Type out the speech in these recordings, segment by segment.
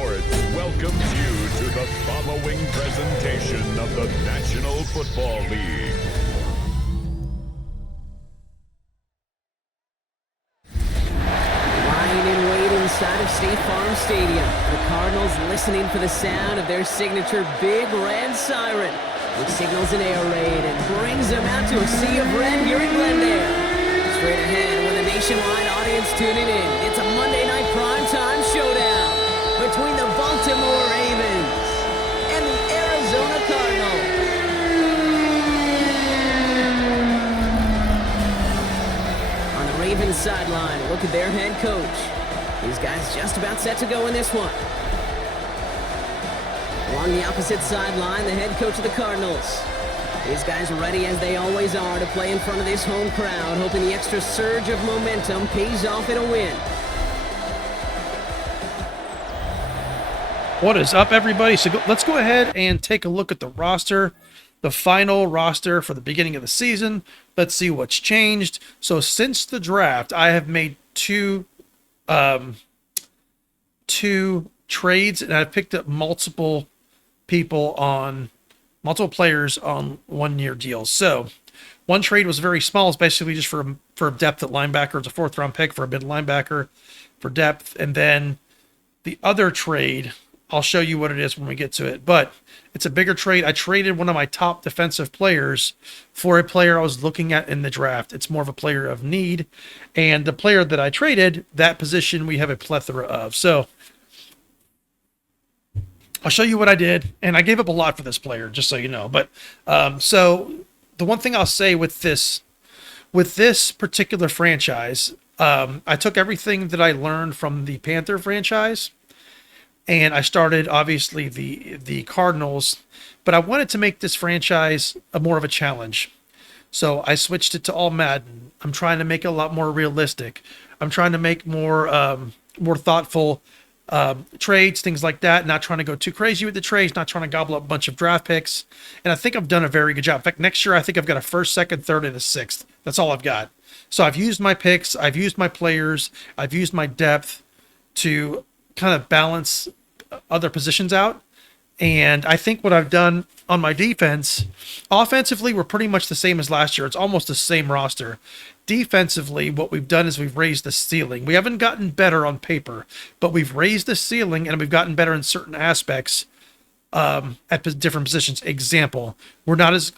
Sports welcomes you to the following presentation of the National Football League. Lying in wait inside of State Farm Stadium, the Cardinals listening for the sound of their signature Big Red Siren, which signals an air raid and brings them out to a sea of red here in Glendale. Straight ahead with a nationwide audience tuning in, it's a Monday night primetime showdown between the Baltimore Ravens and the Arizona Cardinals. On the Ravens sideline, look at their head coach. These guys just about set to go in this one. Along the opposite sideline, the head coach of the Cardinals. These guys ready as they always are to play in front of this home crowd, hoping the extra surge of momentum pays off in a win. What is up, everybody? So let's go ahead and take a look at the roster, the final roster for the beginning of the season. Let's see what's changed. So since the draft, I have made two trades, and I've picked up multiple players on 1 year deals. So one trade was very small. It's basically just for depth at linebacker. It's a 4th round pick for a mid linebacker for depth. And then the other trade, I'll show you what it is when we get to it, but it's a bigger trade. I traded one of my top defensive players for a player I was looking at in the draft. It's more of a player of need, and the player that I traded, that position we have a plethora of. So I'll show you what I did, and I gave up a lot for this player, just so you know. But so the one thing I'll say with this particular franchise, I took everything that I learned from the Panther franchise, and I started obviously the Cardinals, but I wanted to make this franchise more of a challenge. So I switched it to all Madden. I'm trying to make it a lot more realistic. I'm trying to make more thoughtful trades, things like that, not trying to go too crazy with the trades, not trying to gobble up a bunch of draft picks. And I think I've done a very good job. In fact, next year, I think I've got a 1st, 2nd, 3rd, and a 6th. That's all I've got. So I've used my picks, I've used my players, I've used my depth to kind of balance other positions out. And I think what I've done on my defense, offensively, we're pretty much the same as last year. It's almost the same roster. Defensively, what we've done is we've raised the ceiling. We haven't gotten better on paper, but we've raised the ceiling and we've gotten better in certain aspects at different positions. Example, we're not as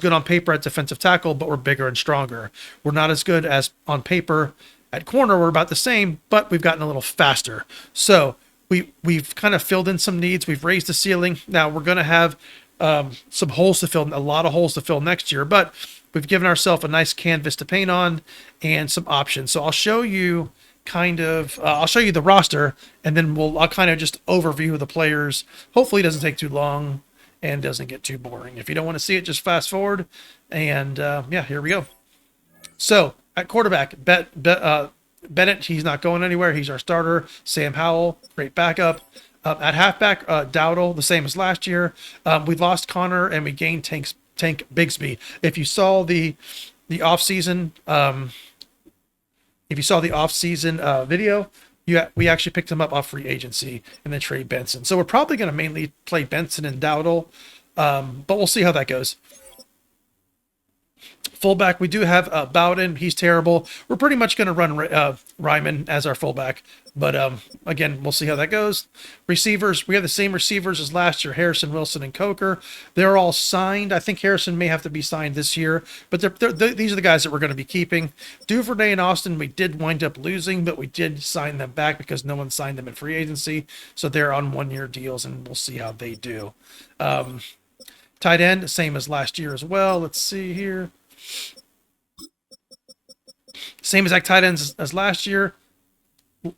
good on paper at defensive tackle, but we're bigger and stronger. We're not as good as on paper at corner. We're about the same, but we've gotten a little faster. So we've kind of filled in some needs. We've raised the ceiling. Now we're going to have some holes to fill, a lot of holes to fill next year, but we've given ourselves a nice canvas to paint on and some options. So I'll show you I'll show you the roster, and then I'll kind of just overview the players. Hopefully it doesn't take too long and doesn't get too boring. If you don't want to see it, just fast forward. And yeah, here we go. So at quarterback, Bennett, he's not going anywhere. He's our starter. Sam Howell, great backup. At halfback, Dowdle, the same as last year. We lost Connor and we gained Tank Bigsby. If you saw the offseason, video, we actually picked him up off free agency and then trade Benson. So we're probably going to mainly play Benson and Dowdle, but we'll see how that goes. Fullback, we do have Bowden. He's terrible. We're pretty much going to run Ryman as our fullback. But again, we'll see how that goes. Receivers, we have the same receivers as last year, Harrison, Wilson, and Coker. They're all signed. I think Harrison may have to be signed this year. But these are the guys that we're going to be keeping. Duvernay and Austin, we did wind up losing, but we did sign them back because no one signed them in free agency. So they're on 1 year deals, and we'll see how they do. Tight end, same as last year as well. Let's see here. Same exact tight ends as last year.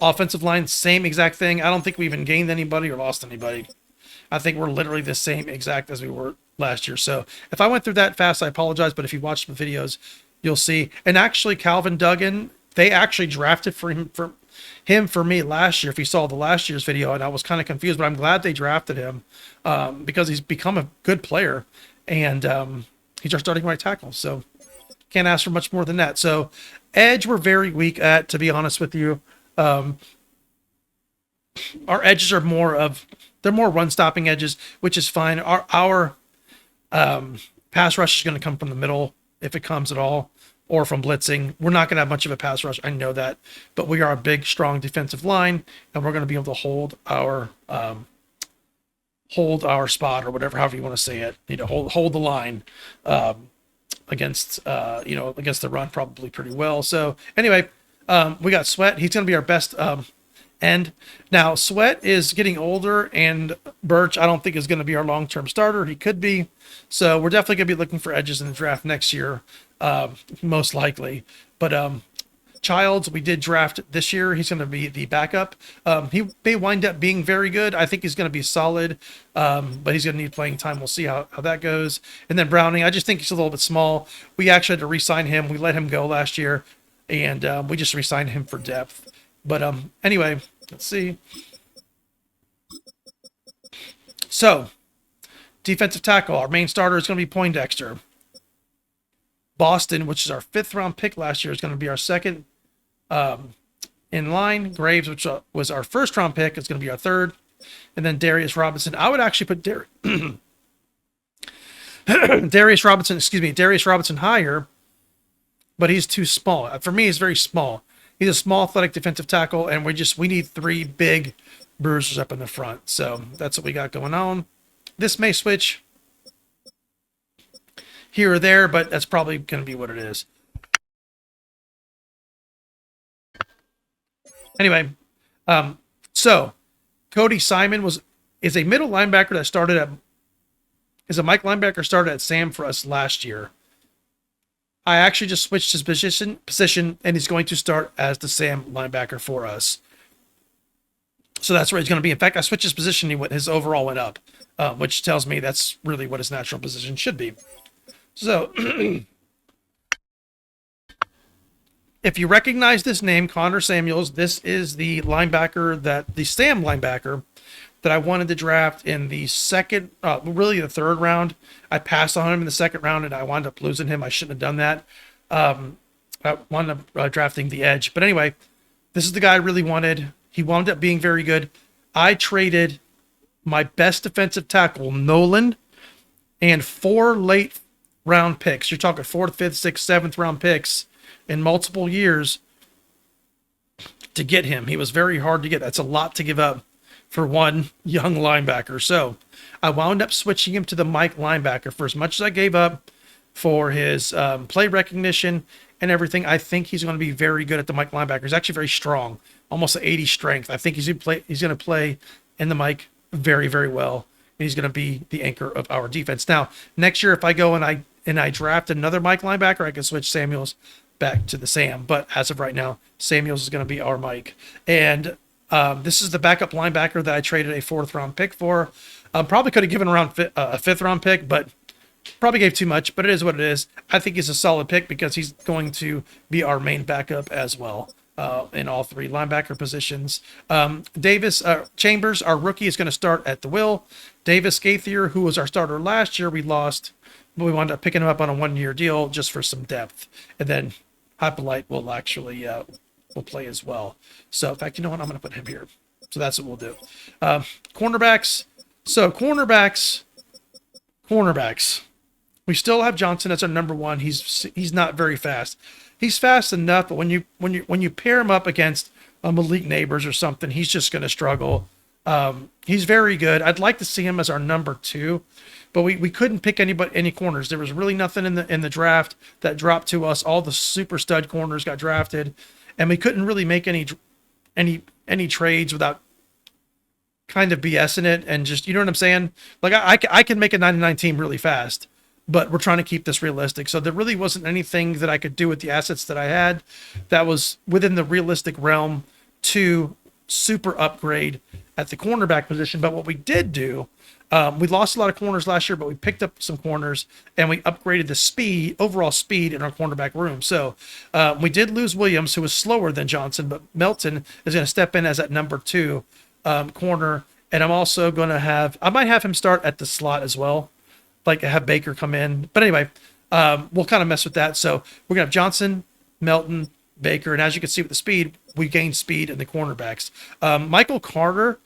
Offensive line, same exact thing. I don't think we even gained anybody or lost anybody. I think we're literally the same exact as we were last year. So if I went through that fast, I apologize. But if you watch the videos, you'll see. And actually, Calvin Duggan, they actually drafted for me last year. If you saw the last year's video, and I was kind of confused, but I'm glad they drafted him because he's become a good player. And he's our starting right tackle. So can't ask for much more than that. So edge, we're very weak at, to be honest with you. our edges are they're more run stopping edges, which is fine. Our pass rush is going to come from the middle if it comes at all, or from blitzing. We're not going to have much of a pass rush. I know that, but we are a big, strong defensive line, and we're going to be able to hold our spot, or whatever, however you want to say it. Hold the line against against the run probably pretty well. So anyway, we got Sweat. He's going to be our best end. Now, Sweat is getting older, and Birch, I don't think, is going to be our long-term starter. He could be. So we're definitely going to be looking for edges in the draft next year, most likely. But Childs, we did draft this year. He's going to be the backup. He may wind up being very good. I think he's going to be solid, but he's going to need playing time. We'll see how that goes. And then Browning, I just think he's a little bit small. We actually had to re-sign him. We let him go last year, and we just re-signed him for depth. But anyway, let's see. So, defensive tackle, our main starter is going to be Poindexter. Boston, which is our 5th round pick last year, is going to be our second in line. Graves, which was our 1st round pick, is going to be our 3rd. And then Darius Robinson. I would actually put Darius Robinson higher, but he's too small. For me, he's very small. He's a small, athletic defensive tackle, and we need 3 big bruisers up in the front. So that's what we got going on. This may switch here or there, but that's probably going to be what it is. Anyway, so Cody Simon is a middle linebacker that is a Mike linebacker, started at Sam for us last year. I actually just switched his position, and he's going to start as the Sam linebacker for us. So that's where he's going to be. In fact, I switched his position. His overall went up, which tells me that's really what his natural position should be. So, if you recognize this name, Connor Samuels, this is the Sam linebacker that I wanted to draft in the second, really the 3rd round. I passed on him in the 2nd round, and I wound up losing him. I shouldn't have done that. I wound up drafting the edge. But anyway, this is the guy I really wanted. He wound up being very good. I traded my best defensive tackle, Nolan, and 4 late round picks. You're talking 4th, 5th, 6th, 7th round picks in multiple years to get him. He was very hard to get. That's a lot to give up for one young linebacker. So I wound up switching him to the Mike linebacker for as much as I gave up for his play recognition and everything. I think he's going to be very good at the Mike linebacker. He's actually very strong, almost an 80 strength. I think he's going to play in the Mike very, very well. And he's going to be the anchor of our defense. Now, next year, if I go and I draft another Mike linebacker, I can switch Samuels back to the Sam. But as of right now, Samuels is going to be our Mike. And this is the backup linebacker that I traded a 4th round pick for. Probably could have given around a 5th round pick, but probably gave too much. But it is what it is. I think he's a solid pick because he's going to be our main backup as well in all 3 linebacker positions. Chambers, our rookie, is going to start at the will. Davis Gaither, who was our starter last year, we lost, but we wound up picking him up on a 1-year deal just for some depth. And then Hypolite will actually will play as well. So, in fact, you know what? I'm going to put him here. So that's what we'll do. Cornerbacks. So, cornerbacks. We still have Johnson as our number 1. He's not very fast. He's fast enough, but when you pair him up against Malik Neighbors or something, he's just going to struggle. He's very good. I'd like to see him as our number 2, but we couldn't pick any corners. There was really nothing in the draft that dropped to us. All the super stud corners got drafted, and we couldn't really make any trades without kind of BSing it and just, you know what I'm saying? Like I can make a 99 team really fast, but we're trying to keep this realistic. So there really wasn't anything that I could do with the assets that I had that was within the realistic realm to super upgrade at the cornerback position. But what we did do, we lost a lot of corners last year, but we picked up some corners and we upgraded the overall speed in our cornerback room. So we did lose Williams, who was slower than Johnson, but Melton is going to step in as that number 2 corner. And I'm also going to I might have him start at the slot as well, like have Baker come in. But anyway, we'll kind of mess with that. So we're going to have Johnson, Melton, Baker, and as you can see with the speed, we gained speed in the cornerbacks. Michael Carter,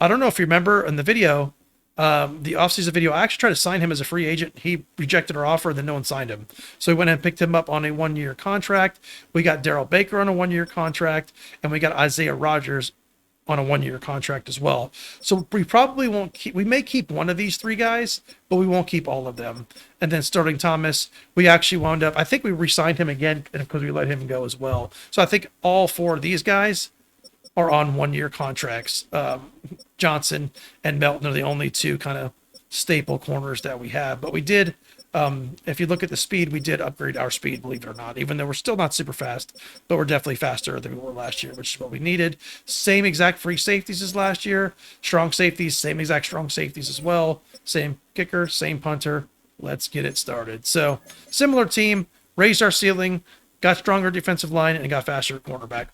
I don't know if you remember in the video, the offseason video, I actually tried to sign him as a free agent. He rejected our offer, then no one signed him. So we went and picked him up on a 1-year contract. We got Darrell Baker on a 1-year contract, and we got Isaiah Rodgers on a 1-year contract as well. So we probably won't keep, we may keep one of these 3 guys, but we won't keep all of them. And then Sterling Thomas, we actually wound up, I think we re-signed him again because we let him go as well. So I think all 4 of these guys are on 1-year contracts. Johnson and Melton are the only 2 kind of staple corners that we have. But we did, if you look at the speed, we did upgrade our speed, believe it or not, even though we're still not super fast, but we're definitely faster than we were last year, which is what we needed. Same exact free safeties as last year. Strong safeties, same exact strong safeties as well. Same kicker, same punter. Let's get it started. So similar team, raised our ceiling, got stronger defensive line, and got faster at cornerback.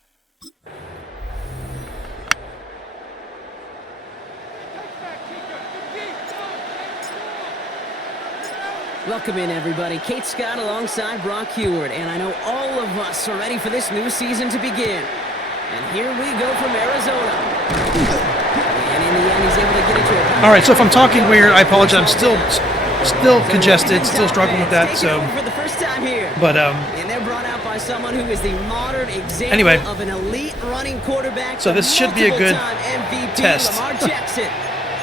Welcome in, everybody. Kate Scott alongside Brock Heward, and I know all of us are ready for this new season to begin. And here we go from Arizona. And in the end, he's able to get it to a... All right, so if I'm talking weird, I apologize. I'm still congested, still struggling with that. So, for the first time here. But and they're brought out by someone who is the modern example anyway, of an elite running quarterback. So this should be a good MVP, test. Lamar Jackson.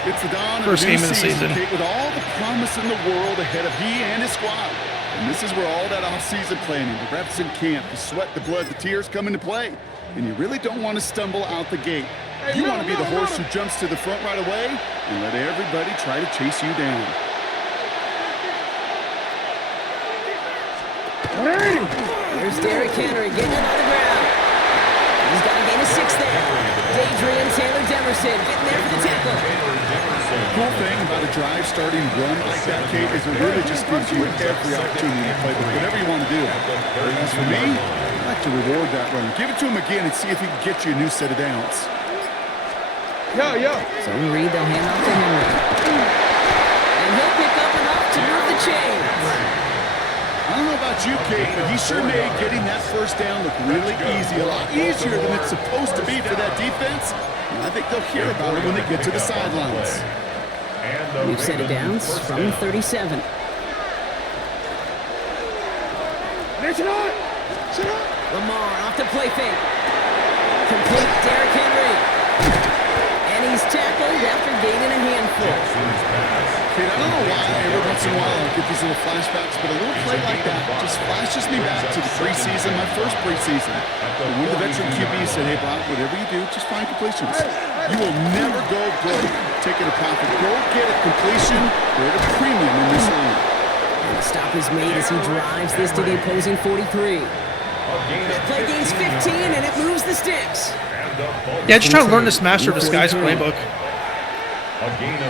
It's the dawn First of the game new of the season. With all the promise in the world ahead of he and his squad. And this is where all that off-season planning, the reps in camp, the sweat, the blood, the tears come into play. And you really don't want to stumble out the gate. You want to be the horse who jumps to the front right away and let everybody try to chase you down. Here's Derrick Henry getting it on the ground. He's got a gain of 6 there. Adrian Taylor Demerson getting there for the tackle. The cool thing about a drive starting run like that, Kate, is it really just gives you every opportunity to play with whatever you want to do. As for me, I like to reward that run. Give it to him again and see if he can get you a new set of downs. So Reed, they'll hand off to Henry. And he'll pick up enough to move the chains. I don't know about you, Kate, but he sure made getting that first down look really easy. A lot easier than it's supposed to be for that defense. And I think they'll hear about it when they get to the sidelines. New set of downs from 37. Lamar off the play fake. Complete Derrick Henry. And he's tackled after gaining a handful. Kate, I don't know why every once in a while I get these little flashbacks, but a little play like that just flashes me back to the preseason, my first preseason. When the veteran QB said, hey, Brock, whatever you do, just find completions. You will never go broke taking a profit. Go get a completion. We're at a premium in this league. And the stop is made as he drives this to the opposing 43. Play gains 15, and it moves the sticks. yeah, just trying to learn this Master of Disguise playbook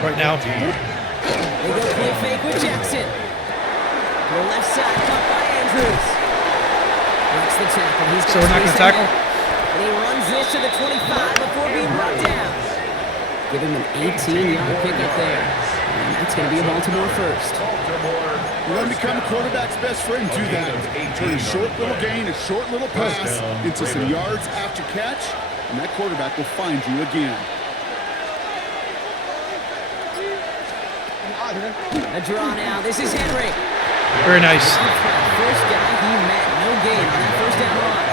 right now. They go play fake with Jackson. To the left side, caught by Andrews. Breaks the tackle. He's got So we're not going to tackle? And he runs this to the 25 before being brought down. Give him an 18-yard pickup there. And that's going to be a Baltimore first. You want to become a quarterback's best friend, do that. Turn a short little gain, a short little pass into some yards after catch, and that quarterback will find you again. A draw now. This is Henry. Very nice. First guy he met. No gain on that first down run.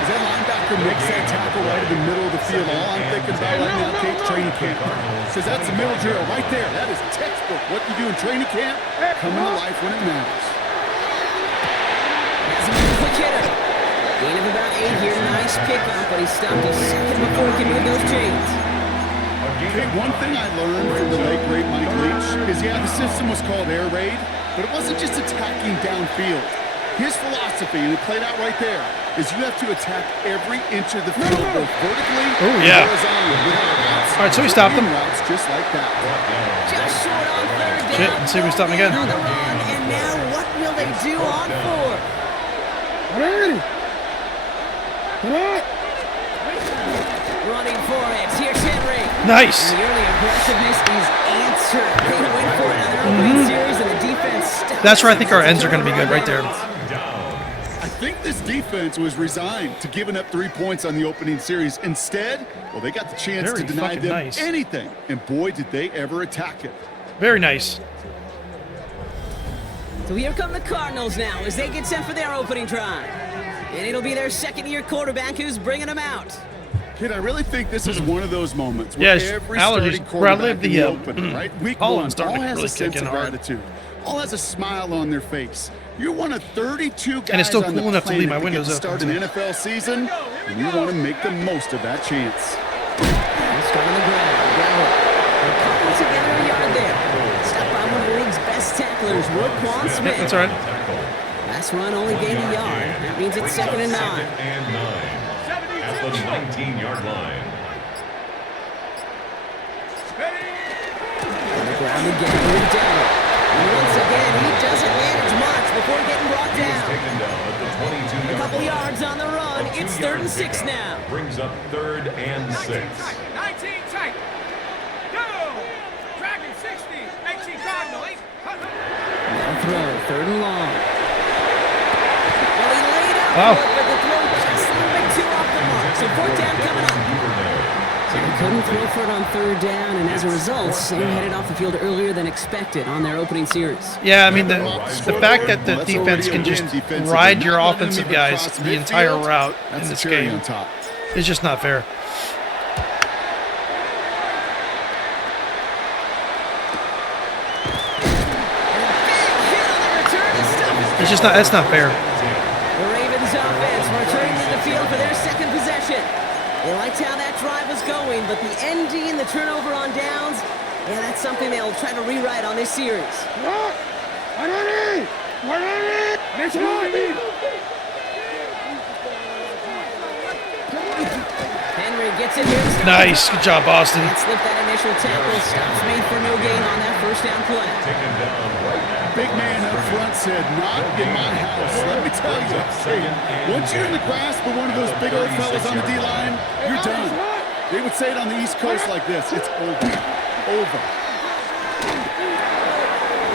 As that linebacker makes that tackle right in the middle of the field, all I'm thinking about right now, Kate's training camp. Because that's the middle drill right there. That is textbook. What you do in training camp, coming to life when it matters. That's a quick hitter. Gain of about 8 here. Nice pickup, but he stopped a second before he could move those chains. Okay, one thing I learned from the late great Mike Leach is, yeah, the system was called air raid, but it wasn't just attacking downfield. His philosophy, and it played out right there, is you have to attack every inch of the field, both vertically and horizontally. All right, so we stopped him. Routes just like that. Just short on third down. Shit, and see if we stop him again. On the run, and now what will they do on fourth? Running for it. Here's Henry. Nice. And the early aggressiveness is answered. They went for another opening series, and the defense stopped. That's where I think our ends are going to be good right there. I think this defense was resigned to giving up 3 points on the opening series. Instead, well, they got the chance Very to deny fucking them nice. anything. And boy, did they ever attack it. Very nice. So here come the Cardinals now as they get set for their opening drive. And it'll be their second-year quarterback who's bringing them out. Kid, I really think this is one of those moments where Yes, every allergies. starting quarterback The, in the open, right? Week pollen's one, starting all to has really a sense kick in of hard. gratitude. All has a smile on their face. You're one of 32 guys And it's still on cool the enough to leave planet my that get windows to open, start an too. NFL season, and you want to make the most of that chance. Start on the ground. Gallup. They're coupled together a yard there. Stopped by one of the league's best tacklers, Roquan Smith. That's all right. Last run only gained a yard. That means it's 2nd and 9. At the 19-yard line. On the ground again with Gallup. And once again, he doesn't manage much before getting brought down. Taken down at the 22-yard A couple line. yards on the run. It's 3rd and 6 now. Brings up 3rd and 6. 19 tight. Go. Dragon 60. 18 Cardinal. Now throw. 3rd and long. Well, he laid out Wow. for it, but the throw just a little bit too off the mark. So 4th down coming up. So they couldn't throw for it on 3rd down, and as a result, they headed off the field earlier than expected on their opening series. Yeah, I mean, the fact that the defense can just ride your offensive guys the entire route in this game is just not fair. It's just not, that's not fair. The Ravens offense returning to the field for their second possession. They liked how that drive was going, but the ND and the turnover on downs, yeah, that's something they'll try to rewrite on this series. Henry gets it here. Nice. Good job, Boston. Can't slip that initial tackle. Stops made for no gain on that first down play. Big man up front said, not in my house. Let me tell you, hey, once you're in the grasp of one of those big old fellas on the D-line, you're done. They would say it on the East Coast like this, it's over. Over.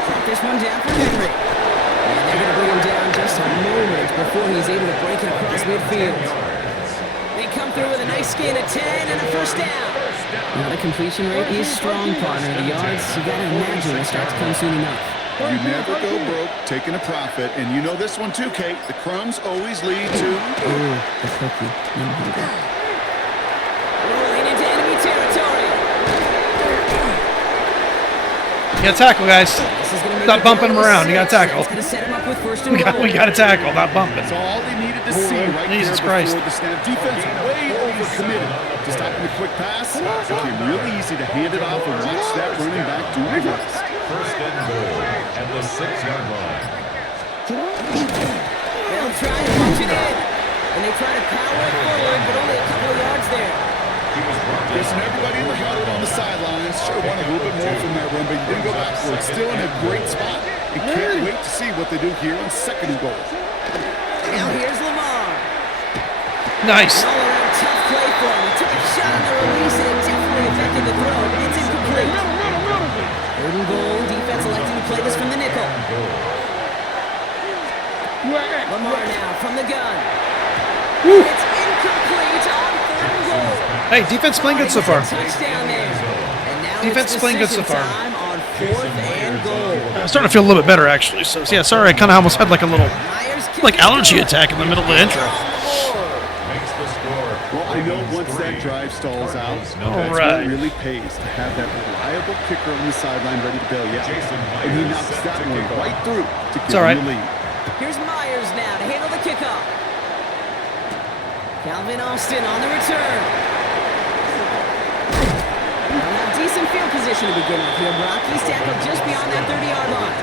Drop this one down for Henry. And they're going to bring him down just a moment before he's able to break it across midfield. They come through with a nice gain of 10 and a first down. Now the completion rate is strong, partner. The yards, you got to imagine, will start to come soon enough. You never go broke taking a profit, and you know this one too, Kate. The crumbs always lead to... Oh, the cookie. Rolling into enemy territory. You got to tackle, guys. This is gonna make Stop it bumping him down to around. You got to 6. tackle. It's going to set him up with first and We goal. got to tackle, not bumping. That's all they needed to see right Jesus there Christ. before the snap. Defense way overcommitted to stopping the quick pass. It became really easy to hand it off and watch that running back do the rest. First and goal at the 6-yard line. They'll try to punch it in. And they try to power it forward, but only a couple of yards there. Listen, everybody in the huddle on the sidelines sure wanted a little bit more from that run, but you didn't go backwards. Still in a great spot, and can't wait to see what they do here on 2nd and goal. Now here's Lamar. Nice. All around tough play for him. He took a shot on the release, and it definitely affected the throw. It's incomplete. 3rd and goal. Defense electing to play this from the nickel. Lamar now from the gun. It's incomplete on 3rd and goal. Hey, defense playing good so far. Touchdown there. And now Defense it's playing good so decision far. time on 4th and goal. I'm starting to feel a little bit better, actually. So, yeah, sorry, I kind of almost had like a little Myers like allergy attack in the middle of the intro. Makes the score. Well, I know once that drive stalls out, that's All what right. really pays to have that reliable kicker on the sideline ready to bail you out. And he knocks that one right through to give all right. him the lead. Here's Myers now to handle the kickoff. Calvin Austin on the return. They'll have decent field position to begin with here, Brock. He's tackled just beyond that 30-yard line.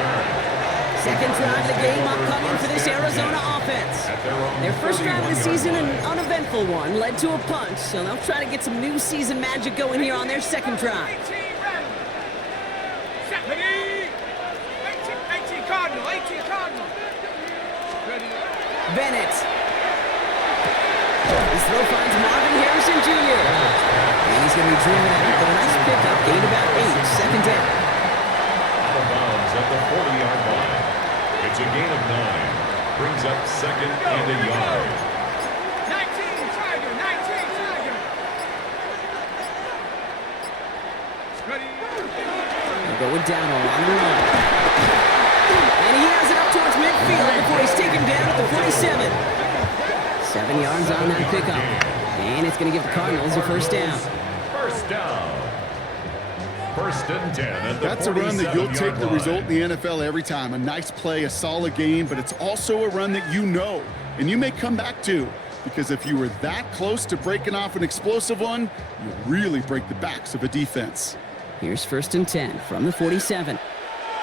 Second drive of the game upcoming for this Arizona offense. Their first drive of the season, an uneventful one, led to a punt, so they'll try to get some new season magic going here on their second drive. 18 Cardinal. 18 Cardinal. Bennett. His throw finds Marvin Harrison Jr. And he's going to be driven out, but a nice pickup, gained about 8, second down. Out of bounds at the 40-yard line. It's a gain of 9. Brings up second and a yard. 19 Tiger, 19 Tiger. Ready. They're going down on the run. And he has it up towards midfield before he's taken down at the 47. 7 yards on that pickup. And it's going to give the Cardinals a first down. First down. First and 10 at the That's a run that you'll take the 47-yard result line. in the NFL every time. A nice play, a solid game, but it's also a run that you know and you may come back to, because if you were that close to breaking off an explosive one, you really break the backs of a defense. Here's first and 10 from the 47.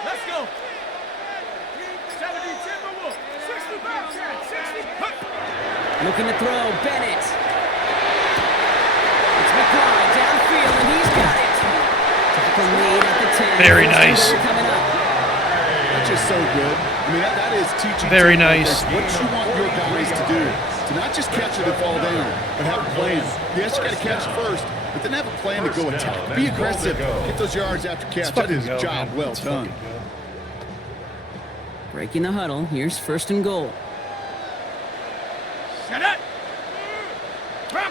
Let's go. 70 Timberwolf. 60 Bobcat. 60. Hut. Looking to throw, Bennett. It's McCoy downfield, and he's got it. Tackle made at the 10. Very First and nice. goal coming up. That's just so good. I mean, that is teaching. Very teamwork. nice. That's what you want your guys to do. To not just catch it and fall down, but have a plan. Yes, you got to catch it first, but then have a plan to go attack. Be aggressive. Get those yards after catch. That is a job well done. Breaking the huddle. Here's first and goal. Set it.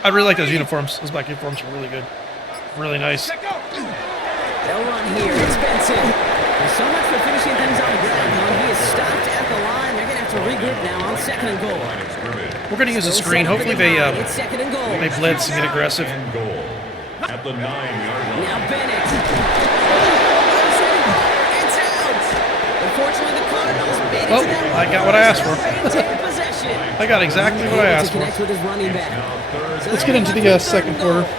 I really like those uniforms. Those black uniforms are really good. Really nice. Let go. They'll run here. It's Benson. There's so much for finishing things on the ground. He is stopped at the line. They're going to have to regroup now on second and goal. We're going to use a screen. Hopefully they It's second and goal. blitz and get aggressive. And goal at the 9-yard line. Now Bennett. It's out. Unfortunately, the Cardinals made it Well, to that I got what I asked for. maintain possession. I got exactly what I Able asked to for. connect with his running back. So Let's they're get into about the to second third and goal. quarter.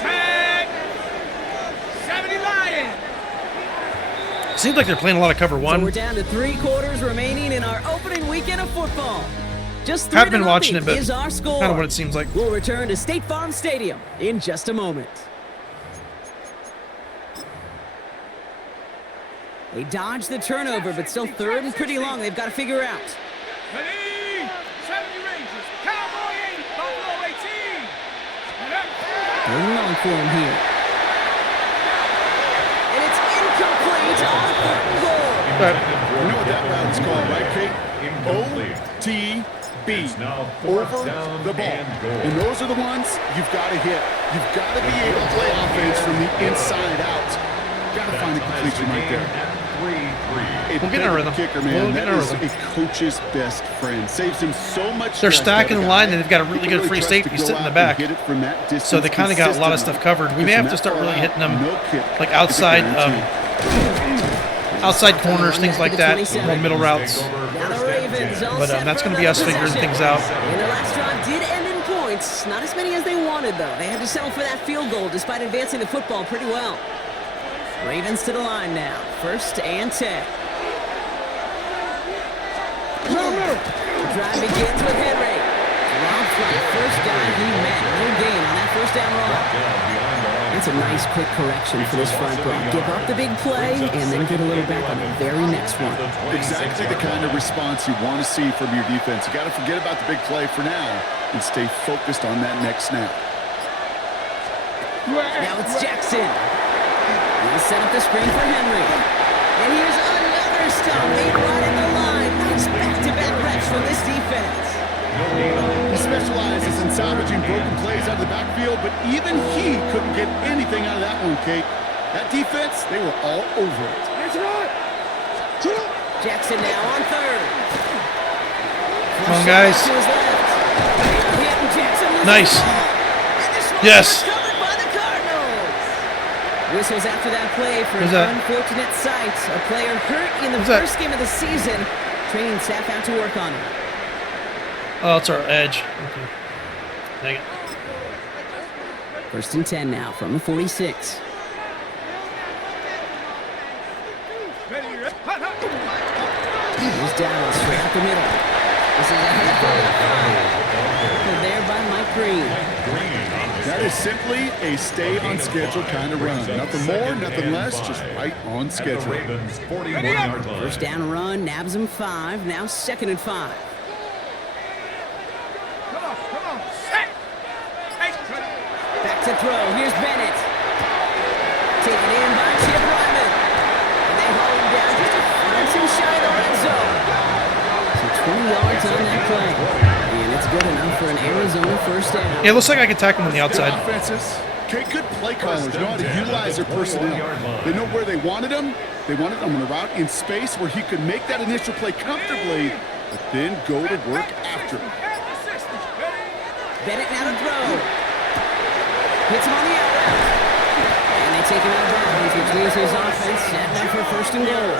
Tag. 70 Lions. Seems like they're playing a lot of cover So one. we're down to 3 quarters remaining in our opening weekend of football. Just Haven't been watching it, 3-0 but is our score. kind of what it seems like. We'll return to State Farm Stadium in just a moment. They dodge the turnover, but still third and pretty long. They've got to figure out. Ready. 70 Rangers. Cowboy 8. Buffalo 18. Set up. Third and long for him here. And it's incomplete on third and goal. But You know what that route is called, right, Kate? OTB. Over the ball. And those are the ones you've got to hit. You've got to be able to play offense from the inside out. Got to find a completion right there. We'll get in a rhythm. Kicker, We'll man, get that in a is rhythm. a coach's best friend. Saves him so much. They're stress. stacking the That line, guy, and they've got a you really can good free trust safety to go sitting in the out back. and hit it from that distance So they kind of got a lot of consistently. stuff covered. We may have to start really hitting them No kick like is a outside guarantee. outside corners, things like that, little middle routes. Now the Ravens all But set that's for going to be us another figuring possession. things out. And their last drive did end in points. Not as many as they wanted, though. They had to settle for that field goal despite advancing the football pretty well. Ravens to the line now. First and 10. The drive begins with Henry. Robbed for the first guy he met. No gain on that first down run. That's a nice quick correction for this front block. Give up the big play and then get a little back on the very next one. Exactly the kind of response you want to see from your defense. You got to forget about the big play for now and stay focused on that next snap. Now it's Jackson. He'll set up the screen for Henry. And here's another stop made right at the line. Nice back-to-back reps from this defense. He specializes in salvaging broken plays out of the backfield, but even he couldn't get anything out of that one, Kate. That defense, they were all over it. Jackson now on third. Come on, guys. To his left. Hit and Jackson loses Nice. the ball. And this one Yes. is covered by the Cardinals. Whistles after that play for Who's an that? unfortunate sight. A player hurt in the Who's that? first game of the season. Training staff out to work on it. Oh, it's our edge. Okay. Dang it. First and 10 now from the 46. Ready. Hut, hut. Here's Dallas straight up the middle. This is a head there by Mike Green. That is simply a stay-on-schedule kind of run. Nothing more, nothing less, just right on schedule. First down run, nabs him 5. Now second and 5. Come on. Set. Hey. Back to throw. Here's Bennett. Taken in by Chip Ryman. And they hold him down just a play. And it's good enough for an Arizona first down. Yeah, it looks like I could tackle him on the outside. Offenses, okay, good play callers know how to utilize their personnel. They know where they wanted him. They wanted him on a route in space where he could make that initial play comfortably, but then go to work after him. Bennett now to throw. Hits him on the out route. And they take him out of bounds, which leaves his offense setting up for first and goal.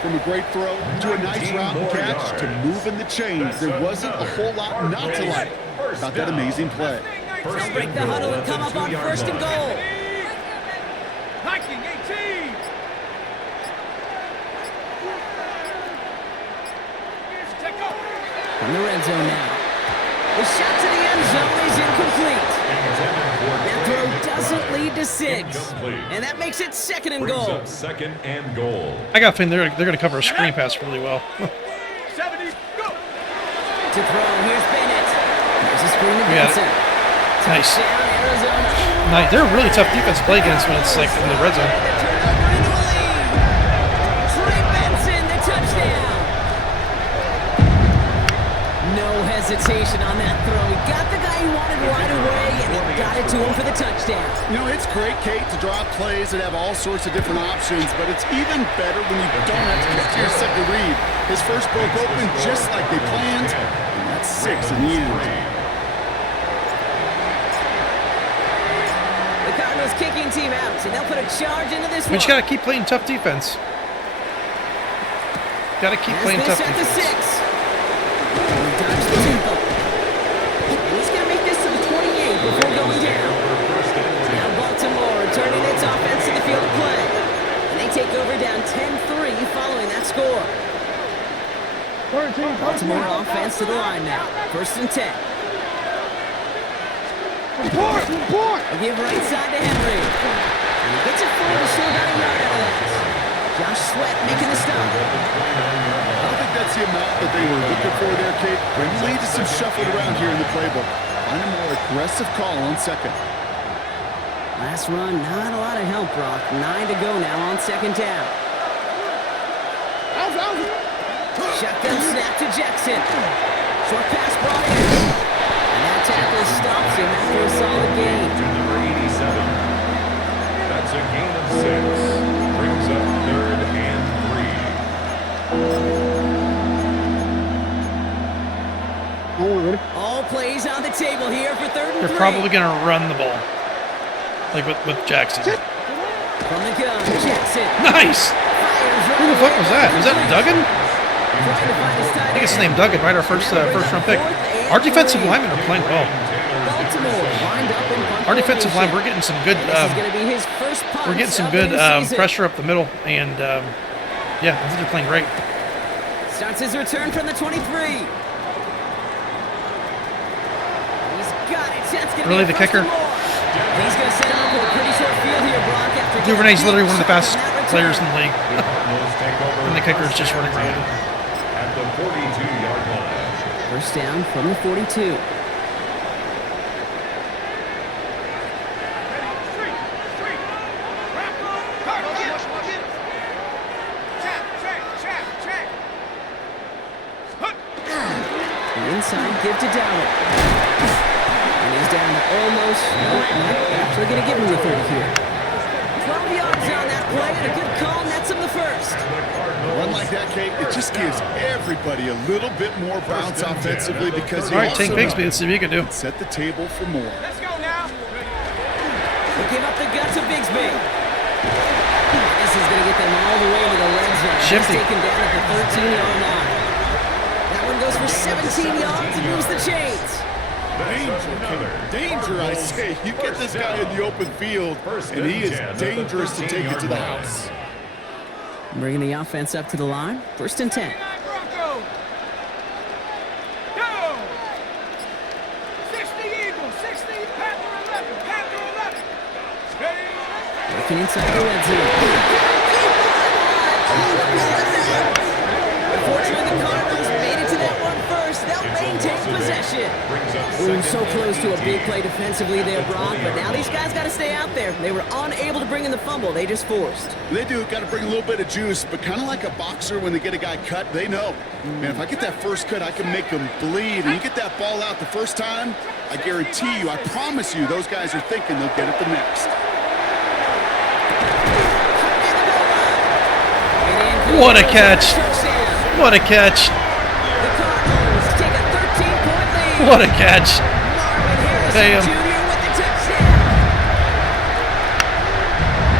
From a great throw to a nice route and catch to moving the chains, there wasn't a whole lot not to like about that amazing play. They'll break the huddle and come up on first and goal. Viking 18. From the red zone now. The shot to the end zone is incomplete. That throw doesn't lead to 6. And that makes it second and goal. Second and goal. I got a feeling they're going to cover a screen pass really well. 70, go. To throw, here's Bennett. There's a screen to We got it. Benson. Nice. Touchdown, Arizona. Nice. They're a really tough defense to play against when it's like in the red zone. The turnover into a lead. Trey Benson, the touchdown. No hesitation on that throw. He got the guy he wanted right away, and he got it to him for the touchdown. You know, it's great, Kate, to draw plays that have all sorts of different options, but it's even better when you don't have to get to your second read. His first broke open just like they planned, and that's 6 in the end. The Cardinals kicking team out, and they'll put a charge into this We one. just got to keep playing tough defense. Got to keep As playing this tough at the defense. 6. Dodge the tempo. And he's going to make this to the 28 before going down. Now Baltimore returning its offense to the field of play. And they take over down 10-3 following that score. Baltimore offense to the line now. First and 10. They give right side to Henry. And he gets it forward to show about a yard out of that. Josh Sweat making the stop. I don't think that's the amount that they were looking for there, Kate. They needed some shuffling around here in the playbook. Find a more aggressive call on second. Last run, not a lot of help, Brock. 9 to go now on second down. Shotgun snap to Jackson. Short pass brought in. And that tackle stops him after a solid gain. Number 87. That's a gain of 6. Brings up third and 3. All plays on the table here for third and 3. They're probably going to run the ball. Like with Jackson. From the gun, Jackson. Nice! Who the fuck was that? Was that Duggan? I think it's named Duggan, right? Our first round pick. Our defensive linemen are playing well. Our defensive line, we're getting some good. We're getting some good pressure up the middle, and yeah, I think they're playing great. Starts his return from the 23. He's got it. That's gonna Really, be the a first kicker? and more. And he's going to set him up with a pretty short field here, Brock. After Duvernay's literally one of the fastest fastest players in the league, Cardinals take over and the kicker is just running around. at the 42-yard line. First down from the 42. Inside, give to Dowell. And he's down to almost, actually going to give him the 30 here. 12 yards on that play, and a good call nets him the first. Run like that, Kate, it just gives everybody a little bit more bounce offensively because All right, Tank Bigsby, let's see what you can do. set the table for more. Let's go now. They give up the gut to Bigsby. This is going to get them all the way to the red zone. Shifty. He's taken down at the 13-yard line. That one goes for 17 yards and moves the chains. Danger, Kate. Danger, I say. You get this guy in the open field, and he is dangerous to take it to the house. Bringing the offense up to the line. First and 10. Broncos. Go. 60 Eagles, 60 Panther 11, Panther 11. Steady. Working inside the red zone. Unfortunately, the Cardinals made it to that one first. They'll maintain possession. Brings up Ooh, so close to a big play defensively there, Brock, but now these guys got to stay out there. They were unable to bring in the fumble. They just forced. They do. Got to bring a little bit of juice, but kind of like a boxer when they get a guy cut, they know. Man, if I get that first cut, I can make them bleed. And you get that ball out the first time, I guarantee you, I promise you, those guys are thinking they'll get it the next. What a catch. What a catch. The Cardinals take a 13-point lead. What a catch. Marvin Harrison Damn. Jr. with the touchdown.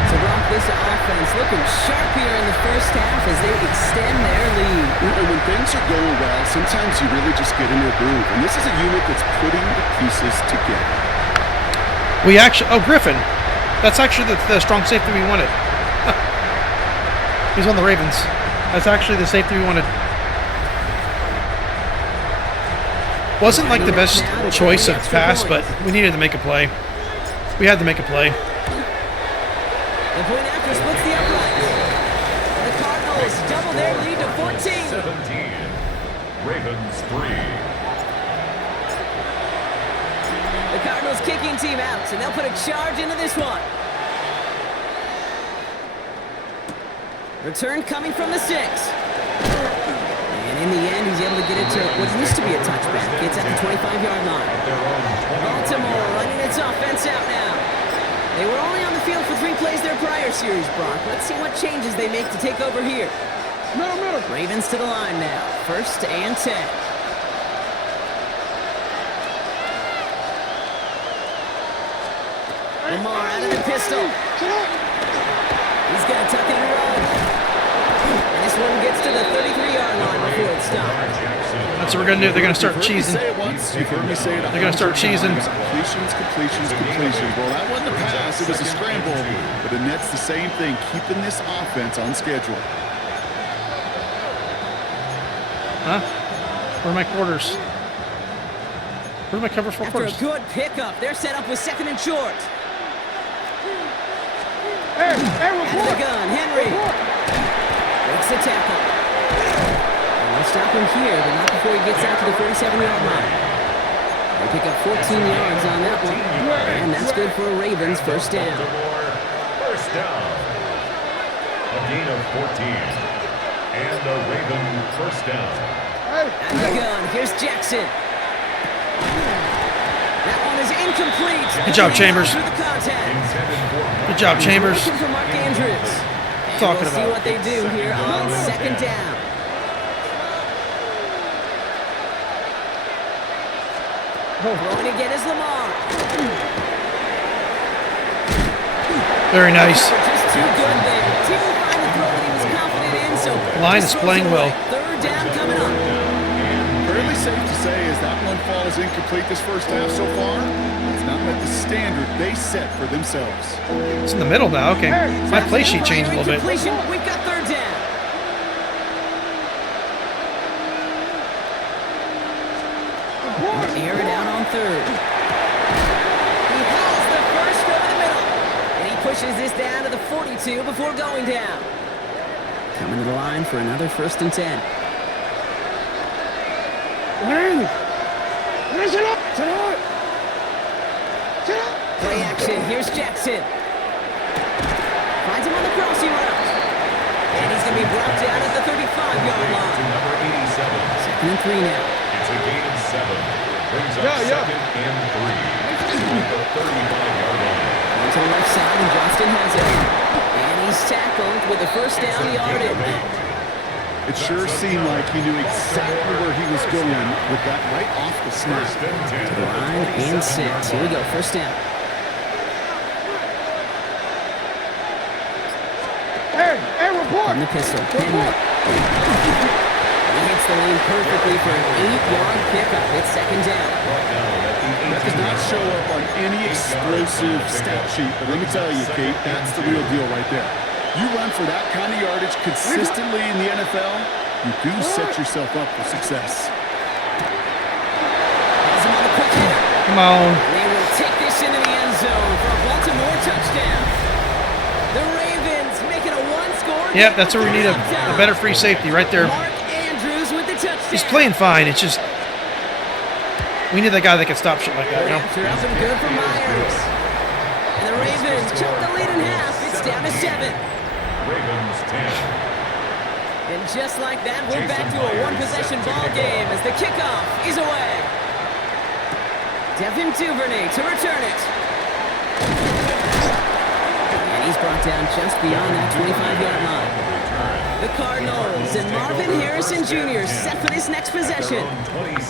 So Brock, this offense looking sharp here in the first half as they extend their lead. And when things are going well, sometimes you really just get into a groove. And this is a unit that's putting the pieces together. We actually... Oh, Griffin. That's actually the strong safety we wanted. He's on the Ravens. That's actually the safety we wanted. Wasn't like the best choice of pass, but we needed to make a play. We had to make a play. The point after splits the uprights. The Cardinals double their lead to 14. 17. Ravens 3. The Cardinals kicking team out, and they'll put a charge into this one. Return coming from the 6. And in the end, he's able to get it to what used to be a touchback. It's at the 25-yard line. Baltimore running its offense out now. They were only on the field for 3 plays their prior series, Brock. Let's see what changes they make to take over here. Ravens to the line now. 1st and 10. Lamar out of the pistol. He's going to tuck it and run. And this one gets to the 33-yard line before it stops. That's what we're going to do. They're going to start cheesing. Say it once, you've heard me say it. They're going to start cheesing. Completions. Well, that wasn't a pass. It was a scramble. But the Nets, the same thing, keeping this offense on schedule. Huh? Where are my quarters? Where are my cover 4 After quarters? a good pickup, they're set up with 2nd and short. Hey, Out of the gun, Henry. Breaks the tackle. And they'll stop him here, but not before he gets out to the 47-yard line. They pick up 14 yards on that one. And that's good for a Ravens first down. First down. A gain of 14. And a Raven first down. Out of the gun, here's Jackson. That one is incomplete. Good job, Chambers. Through the contact. Good job, Chambers. Looking for Mark Andrews. And Talking we'll see about. what they do here on 2nd down. Throwing again is Lamar. Very nice. Just too good there. Didn't find the throw that he was confident in, so Line just is throws playing it away. well. 3rd down coming up. Fairly safe to say as that one falls incomplete this first half so far. It's not met the standard they set for themselves. It's in the middle now. Okay. My play sheet changed a little bit. Completion. We've got 3rd down. Air it out on 3rd. He has the first over the middle. And he pushes this down to the 42 before going down. Coming to the line for another 1st and 10. Play action. Here's Jackson. Finds him on the crossing route. And he's going to be brought down at the 35-yard line. Number 87. 2nd and 3 now. It's a gain of 7. Brings up 2nd and 3. The 35-yard line. On to the left side, and Johnston has it. And he's tackled with the first down yardage. It sure seemed like he knew exactly where he was going with that right off the snap. First and 10. To the line and 6. Here we go, 1st down. From the pistol, Henry. He hits the lane perfectly for an 8-yard pickup. It's 2nd down. That does not show up on any explosive stat sheet, but let me tell you, Kate, that's the real deal right there. You run for that kind of yardage consistently in the NFL, you do set yourself up for success. Has him on the quick hitter. Come on. They will take this into the end zone for a Baltimore touchdown. The Ravens making a one-score. Yep, that's where we need a better free safety right there. Mark Andrews with the touchdown. He's playing fine. It's just We need that guy that can stop shit like that, you know? They're up and good for Myers. And the Ravens chop the lead in half. It's down to 7. Ravens 10. And just like that, we're back to a one-possession ball game as the kickoff is away. Devin Duvernay to return it. And he's brought down just beyond that 25-yard line. The Cardinals and Marvin Harrison Jr. set for this next possession.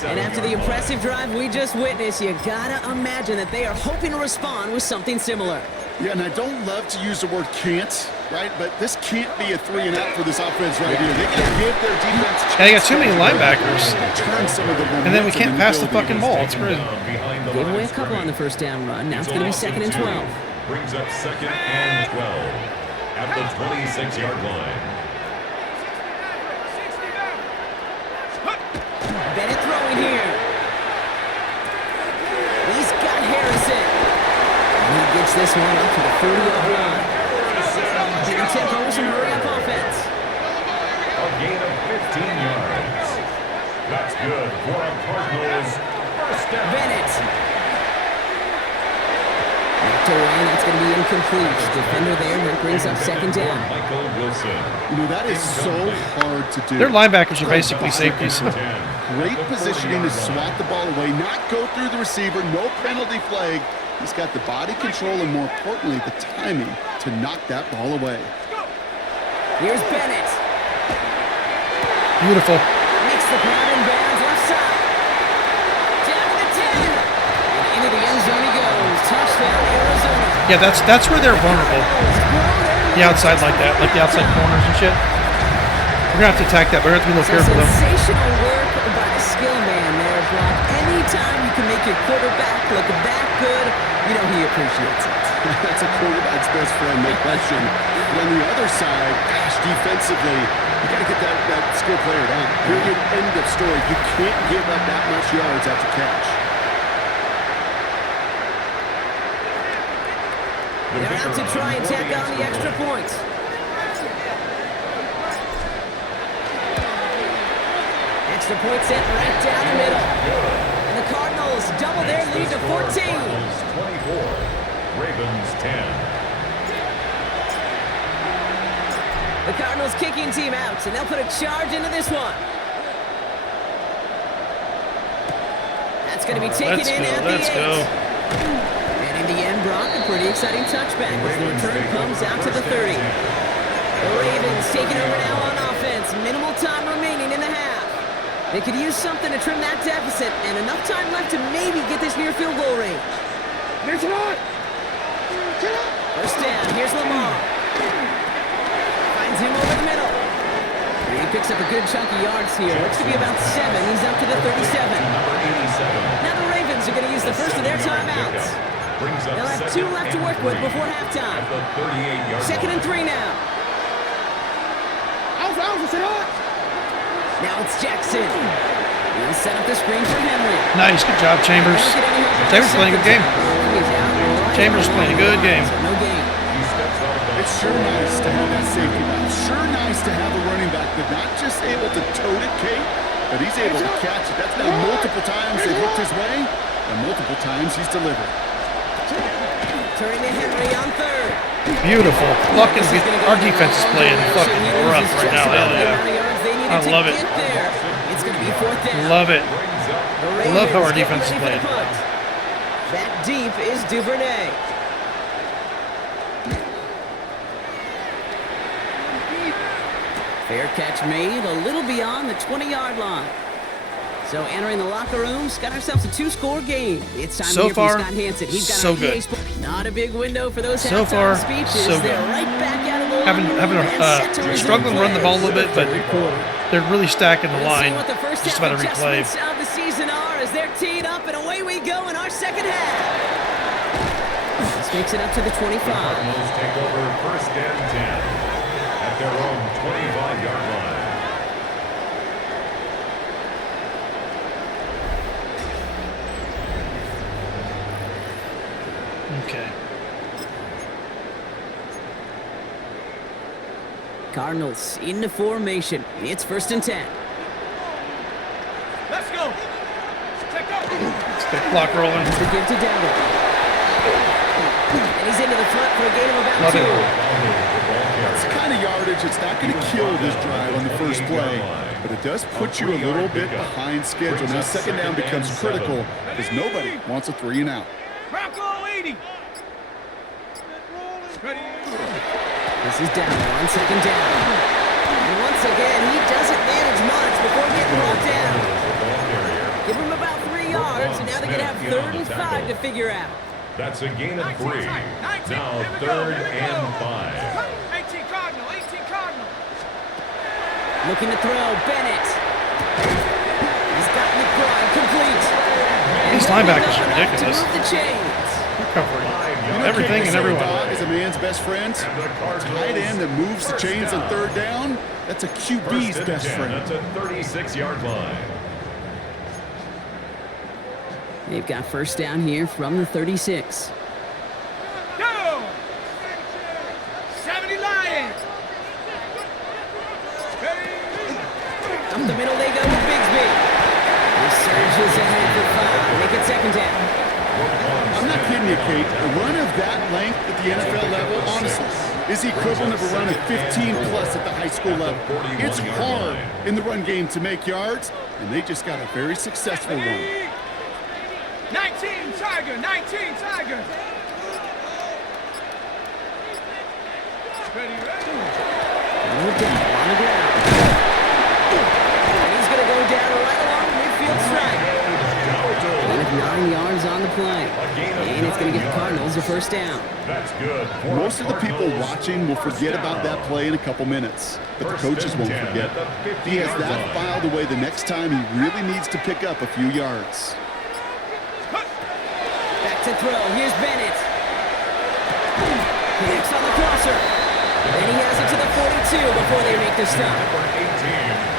And after the impressive drive we just witnessed, you gotta imagine that they are hoping to respond with something similar. Yeah, and I don't love to use the word can't, right? But this can't be a 3-and-out for this offense right here. They gotta give their defense a chance. Yeah, they got too many linebackers. Turn some of the And then we can't pass the momentum fucking ball. It's crazy. Gave away a couple on the first down run. Now it's going to be 2nd and 12. Brings up 2nd and 12 at the 26-yard line. Bennett throwing here. He's got Harrison. And he gets this one up to the 40-yard line. Taking tempo with some hurry-up offense. A gain of 15 yards. That's good for a Cardinals first down. Bennett. Knocked away, and that's going to be incomplete. Defender there that brings up 2nd down. Michael Wilson. You know, that is so hard to do. Their linebackers are basically safeties. Great positioning to swat the ball away, not go through the receiver, no penalty flag. He's got the body control and, more importantly, the timing to knock that ball away. Here's Bennett. Beautiful. Makes the grab in bounds left side. Down to the 10. And into the end zone he goes. Touchdown, Arizona. Yeah, that's where they're vulnerable. The outside like that, like the outside corners and shit. We're going to have to attack that, but we're going to have to be a little careful, though. Sensational work by the skill man there, Brock. Anytime you can make your quarterback look that good, you know he appreciates it. That's a quarterback's best friend, no question. But on the other side, gosh, defensively, you got to get that skill player down. Period, end of story. You can't give up that much yards after catch. They're out to try and tack on the extra points. Extra point set right down the middle. And the Cardinals double their lead to 14. 24, Ravens 10. The Cardinals kicking team out, and they'll put a charge into this one. That's going to be taken in at the 8. And in the end, Brock, a pretty exciting touchback as the return comes out to the 30. The Ravens taking over now on offense. Minimal time remaining in the half. They could use something to trim that deficit, and enough time left to maybe get this near field goal range. First down, here's Lamar. Finds him over the middle. And he picks up a good chunk of yards here. Looks to be about 7. He's up to the 37. Number 87. Now the Ravens are going to use the first of their timeouts. They'll have 2 left to work with before halftime. At the 38-yard 2nd and 3 now. Now it's Jackson. He'll set up the screen for Henry. Nice, good job, Chambers. Chambers playing a good game. Chambers playing a good game. No game. It's sure nice to have that safety valve. Sure nice to have a running back that's not just able to tote it, Kate, but he's able to catch it. That's now multiple times they've looked his way, and multiple times he's delivered. Turning to Henry on 3rd. Beautiful. Fucking, our defense is playing fucking rough right now. Hell yeah. I love it. It's going to be 4th down. Love it. I love how our defense is playing. That deep is Duvernay. Fair catch made a little beyond the 20-yard line. So entering the locker rooms, got ourselves a 2-score game. It's time to hear from Scott Hansen. He's got so our good. Not a big window for those So far, halftime speeches. so good. They're right back out of the Having struggling to run the ball a little bit, but they're really stacking the line. What the first Just half about every play. adjustments of the season are as they're teed up, and away we go in our second half. This makes it up to the 25. Cardinals take over 1st and 10 at their own 25-yard line. Okay. Cardinals into formation. It's 1st and 10. Let's go. Check up. Get clock rolling. To give to Denver. And he's into the front for a gain of about Love 2. it. That's the kind of yardage. It's not going to kill this drive on the first play, but it does put you a little bit behind schedule. Now, second down becomes critical because nobody wants a 3 and out. Bronco 80. Ready. This is down on second down. And once again, he doesn't manage much before getting brought down. Give him about 3 yards, and now they're going to have 3rd and 5 to figure out. That's a gain of 3. 19, Now here we go, 3rd here we go. and 5. 18 Cardinal, 18 Cardinal. Looking to throw, Bennett. He's got McBride complete. These linebackers are ridiculous. To move the chains. They're covering You know, everything and can't you say everyone. a dog is a man's best friend. Tight end that moves the chains on 3rd down. That's a QB's best friend. That's a 36-yard line. They've got first down here from the 36. Go. 70 Lions. Ready. Up the middle they go with Bigsby. He surges ahead for 5. Make it second down. I'm not kidding you, Kate. A run of that length at the NFL level, honestly, is the equivalent of a run of 15-plus at the high school level. It's hard in the run game to make yards, and they just got a very successful one. 19 Tiger, 19 Tiger. Ready, ready. Down on the ground. And he's going to go down right along midfield stripe. Gain of 9 yards on the play. And it's going to give the Cardinals a first down. That's good. Most of the people watching will forget about that play in a couple minutes, but the coaches won't forget. He has that filed away the next time he really needs to pick up a few yards. Back to throw. Here's Bennett. Connects on the crosser. And he has it to the 42 before they make the stop.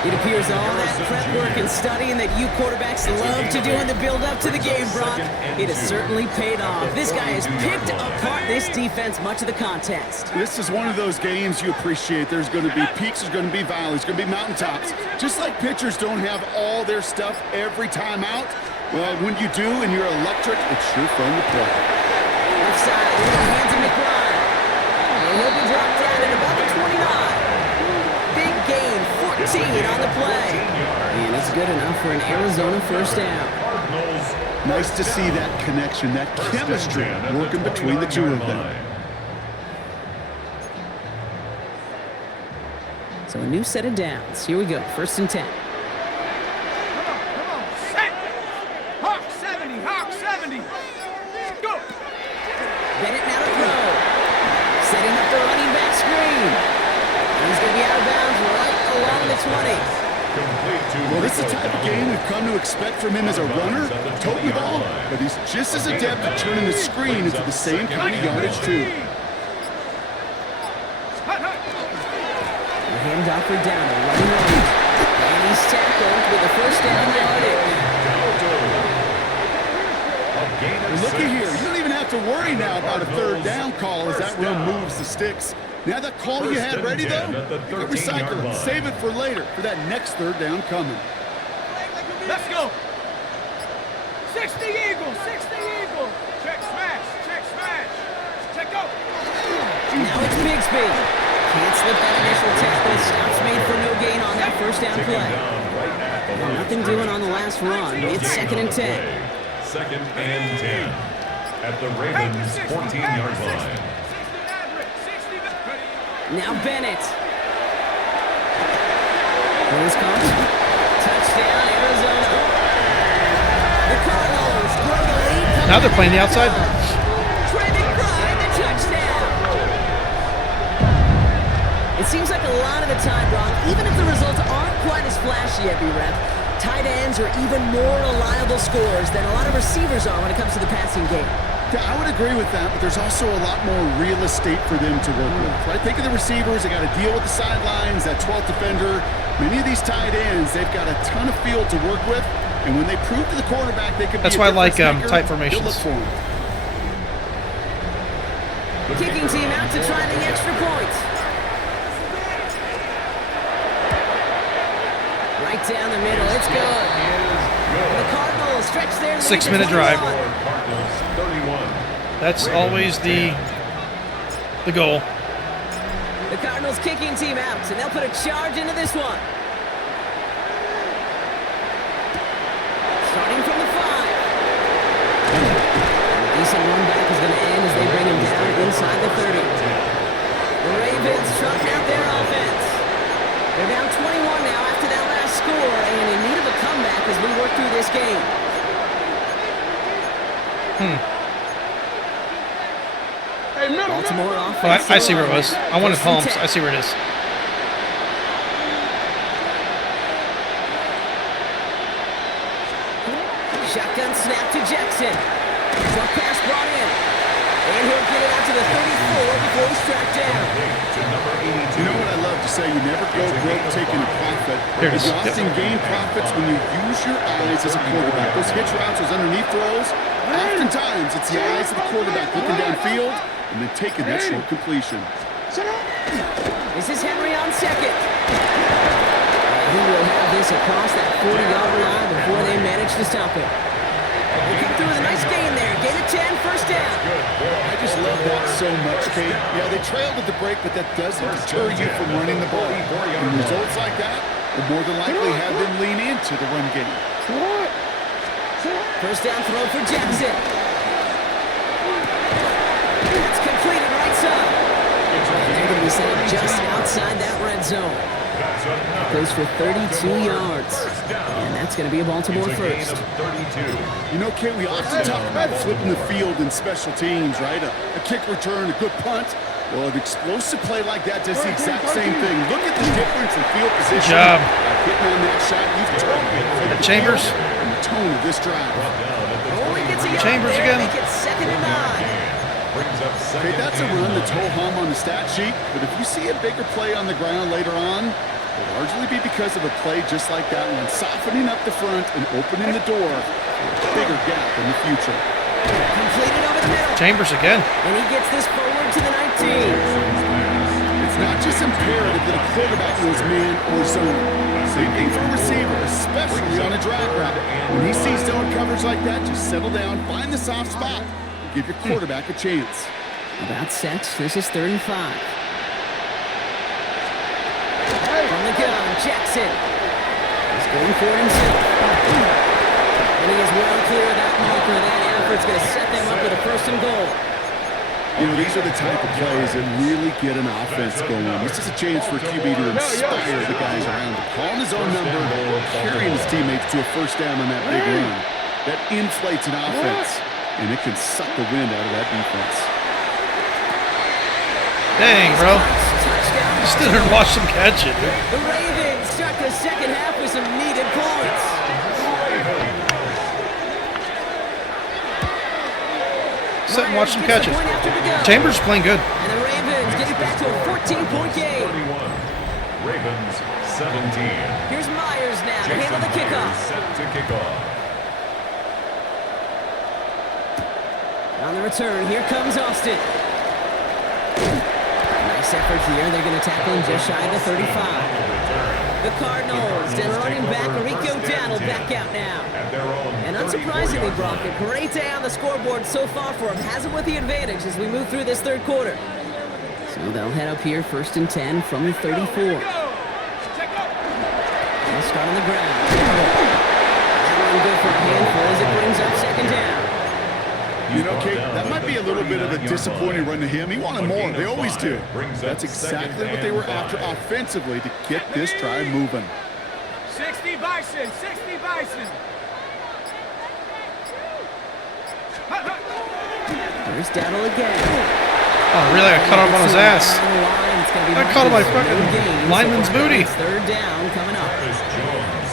It appears all that prep work and studying that you quarterbacks love to do in the build-up to the game, Brock, it has certainly paid off. This guy has picked apart this defense much of the contest. This is one of those games you appreciate. There's going to be peaks, there's going to be valleys, there's going to be mountaintops. Just like pitchers don't have all their stuff every time out, well, when you do and you're electric, it's sure fun to play. Left side, into the hands of McBride. And he'll be dropped down at about the 29. Big gain, 14 on the play. And it's good enough for an Arizona first down. Nice to see that connection, that chemistry working between the two of them. So a new set of downs. Here we go, 1st and 10. Come on, set. Hawk 70, Hawk 70. Go. Bennett now to throw. Setting up the running back screen. And he's going to be out of bounds right along the 20. Well, this is the type of game we've come to expect from him as a runner, toting the ball, but he's just as adept at turning the screen into the same kind of yardage, too. The handoff for down, running right. And he's tackled with a first down yardage. And looky here, you don't even have to worry now about a 3rd down call as that run moves the sticks. Now that call you had ready, though, you can recycle it, save it for later, for that next 3rd down coming. Let's go. 60 Eagles, 60 Eagles. Check smash, check smash. Check go. Now it's Bigsby. Can't slip that initial tackle. Stops made for no gain on that first down play. Well, nothing doing on the last run. It's 2nd and 10. 2nd and 10 at the Ravens' 14-yard line. Now Bennett. Here's Cox. Touchdown, Arizona. The Cardinals grow the lead. Now they're playing the outside. Trey McBride, the touchdown. It seems like a lot of the time, Brock, even if the results aren't quite as flashy at B-Rep, tight ends are even more reliable scorers than a lot of receivers are when it comes to the passing game. Yeah, I would agree with that, but there's also a lot more real estate for them to work with. Right? Think of the receivers. They got to deal with the sidelines, that 12th defender. Many of these tight ends, they've got a ton of field to work with, and when they prove to the quarterback they could That's be why a I like difference maker, tight formations. they'll look for him. Kicking team out to try the extra point. Right down the middle. It's good. The Cardinals stretch their their lead 6 to minute drive. 21. Cardinals 31. That's always the goal. The Cardinals kicking team out, and they'll put a charge into this one. Starting from the 5. A decent run back is going to end as they bring him down inside the 30. The Ravens trotting out their offense. They're down 21 now after that last score, and in need of a comeback as we work through this game. Baltimore offense. Oh, I see where it was. I wanted palms. I see where it is. Shotgun snap to Jackson. Short pass brought in. And he'll get it out to the 34 before he's tracked down. You know what I love to say? You never go broke taking a profit. Here it is. You often gain profits when you use your eyes as a quarterback. Those hitch routes, those underneath throws, oftentimes it's the eyes of the quarterback looking downfield and then taking that short completion. This is Henry on second. He will have this across that 40-yard line before they manage to stop it. They come through with a nice gain there. Gain of 10, first down. I just love that so much, Kate. Yeah, they trailed at the break, but that doesn't deter you from running the ball. And results like that will more than likely have them lean into the run game. First down throw for Jackson. That's completed right side. And they're going to be set up just outside that red zone. Goes for 32 yards. And that's going to be a Baltimore first. You know, Kate, we often talk about flipping the field in special teams, right? A kick return, a good punt. Well, an explosive play like that does the exact same thing. Look at the difference in field position. Good job. Hitting on that shot, you've turned Chambers. and the tone of this drive. Only gets a yard Chambers there, again. Make it 2nd and 9. Okay, that's a run that's ho-hum on the stat sheet, but if you see a bigger play on the ground later on, it'll largely be because of a play just like that one, softening up the front and opening the door for a bigger gap in the future. Completed over the middle. Chambers again. And he gets this forward to the 19. It's not just imperative that a quarterback knows man or zone. Same thing for a receiver, especially on a drag route. When he sees zone coverage like that, just settle down, find the soft spot, and give your quarterback a chance. About set. This is 3rd and 5. From the gun, Jackson. He's going for it himself. And he is well clear of that marker. That effort's going to set them up with a 1st and goal. You know, these are the type of plays that really get an offense going. This is a chance for a QB to inspire the guys around him. Calling his own number, carrying his teammates to a 1st down on that big run. That inflates an offense, and it can suck the wind out of that defense. Dang, bro. Touchdown. Just stood there and watched him catch it. The Ravens start the 2nd half with some needed points. Sit and watch him catch it. Point after the go. Chambers is playing good. And the Ravens get it back to a 14-point game. 31. Ravens 17. Here's Myers now to handle the kickoff. Set to kick off. On the return, here comes Austin. Nice effort here. They're going to tackle him just shy of the 35. The Cardinals and running back Rico Dowdle back out now. And unsurprisingly, Brock, a great day on the scoreboard so far for him. Has him with the advantage as we move through this 3rd quarter. So they'll head up here 1st and 10 from the 34. They'll start on the ground. That one good for a handful as it brings up 2nd down. You know, Kate, that might be a little bit of a disappointing run to him. He wanted more. They always do. That's exactly what they were after offensively to get this drive moving. 60 Bison, 60 Bison. There's Dowdle again. Oh, really? I cut off on his ass. I caught him my fucking lineman's booty. 3rd down coming up.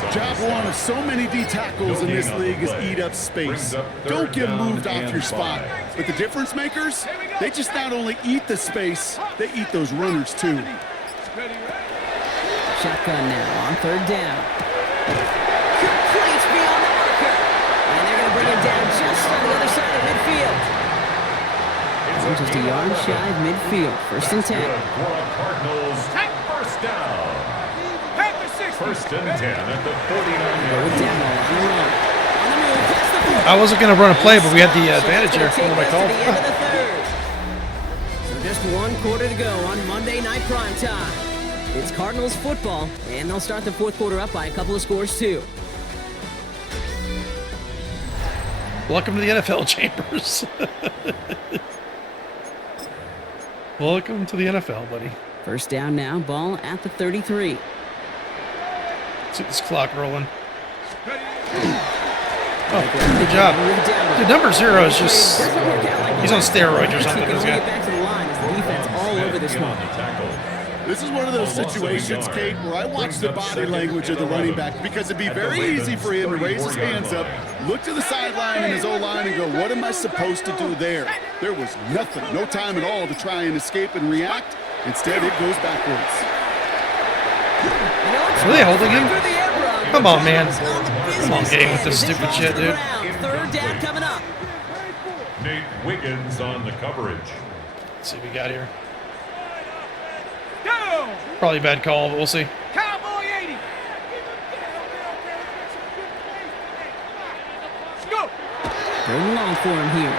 Job one of so many D tackles in this league is eat up space. Don't get moved off your spot. But the difference makers, they just not only eat the space, they eat those runners too. Shotgun now on 3rd down. Complete beyond the marker. And they're going to bring him down just on the other side of midfield. And just a yard shy of midfield. 1st and 10. Cardinals 1st down. 1st and 10 at the 49 Go yard with Dowdle on the run. On the move, past the 40. I wasn't going to run a play, but we had the advantage here. Take What am I us to called? the end of the third. So just 1 quarter to go on Monday Night Prime Time. It's Cardinals football, and they'll start the 4th quarter up by a couple of scores too. Welcome to the NFL, Chambers. Welcome to the NFL, buddy. First down now, ball at the 33. Let's get this clock rolling. Oh, good job. Dude, number 0 is just... He's on steroids or something. This guy. Back to the line as the defense all over this one. This is one of those situations, Kate, where I watch the body language of the running back because it'd be very easy for him to raise his hands up, look to the sideline and his O-line and go, what am I supposed to do there? There was nothing, no time at all to try and escape and react. Instead, it goes backwards. Are they holding him? Come on, man. Come on, game with this stupid shit, dude. 3rd down coming up. Nate Wiggins on the coverage. Let's see what we got here. Go! Probably a bad call, but we'll see. Cowboy 80. Go! 3rd and long for him here.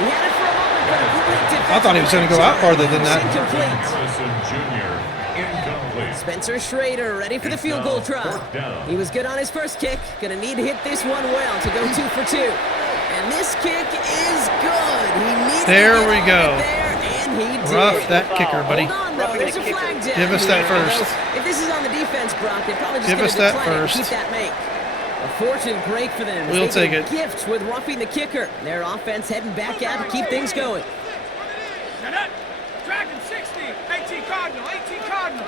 He had it for a moment, but a great defensive I thought he was going to go out farther than that. Incomplete. Harrison Jr. incomplete. Spencer Schrader ready for the field goal try. He was good on his first kick. Gonna need to hit this one well to go 2 for 2. And this kick is good. He needs There to get we on go. it there, and he did. Rough that kicker, buddy. Hold on, though. There's a flag down. Give us that here. first. If this is on the defense, Brock, they're probably just Give gonna us that decline it and first. keep that make. A fortunate break for them. We'll They take get it. Gifts with roughing the kicker. Their offense heading back out to keep things going. Shut up. Dragon 60. 18 Cardinal. 18 Cardinal.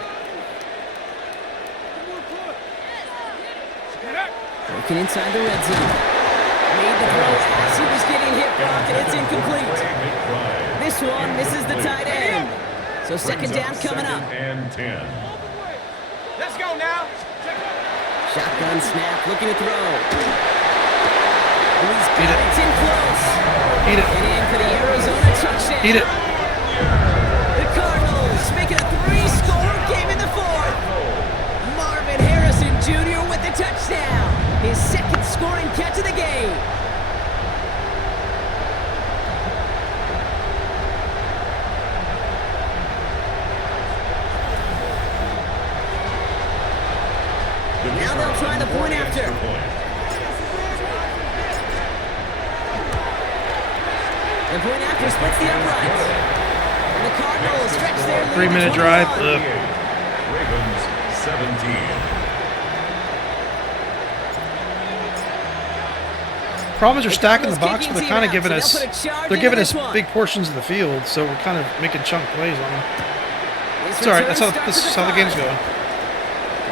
Shut up. Working inside the red zone. Made the throw as he was getting hit, Brock, and it's incomplete. This one misses the tight end. So 2nd down coming up. And 10. Let's go now. Shotgun snap, looking to throw. He's Eat got it. it in close. Eat it. And in for the Arizona touchdown. Eat it. The Cardinals making a 3-score game in the 4th. Marvin Harrison Jr. with the touchdown. His 2nd scoring catch of the game. Now they'll try the point after. The point after splits the uprights. And the Cardinals stretch their lead. 3-minute to drive. 21. Ravens 17. Problem is they're stacking the box, Kicking but they're team kind of out, giving so us, they'll put a charge they're giving into us this one. big portions of the field, so we're kind of making chunk plays on them. This It's all right. return This is starts how at the game's going.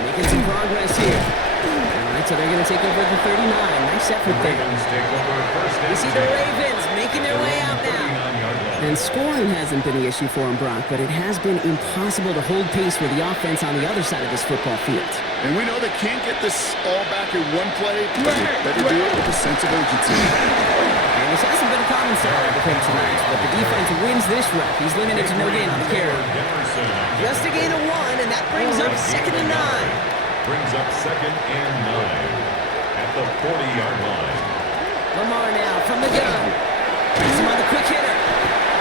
Making some progress here. All right, so they're going to take over the 39. Nice effort there. Ravens take over first You and see 10. the Ravens making their way out now. 39-yard line. And scoring hasn't been the issue for him, Brock, but it has been impossible to hold pace with the offense on the other side of this football field. And we know they can't get this all back in one play, but they better do it with a sense of urgency. And this hasn't been a common Saturday with him tonight, but the defense wins this rep. He's limited to no gain on the carry. Jefferson Just a gain of 1, and that brings up 2nd and 9. brings up 2nd and 9 at the 40-yard line. Lamar now from the gun. He's him on the quick hitter.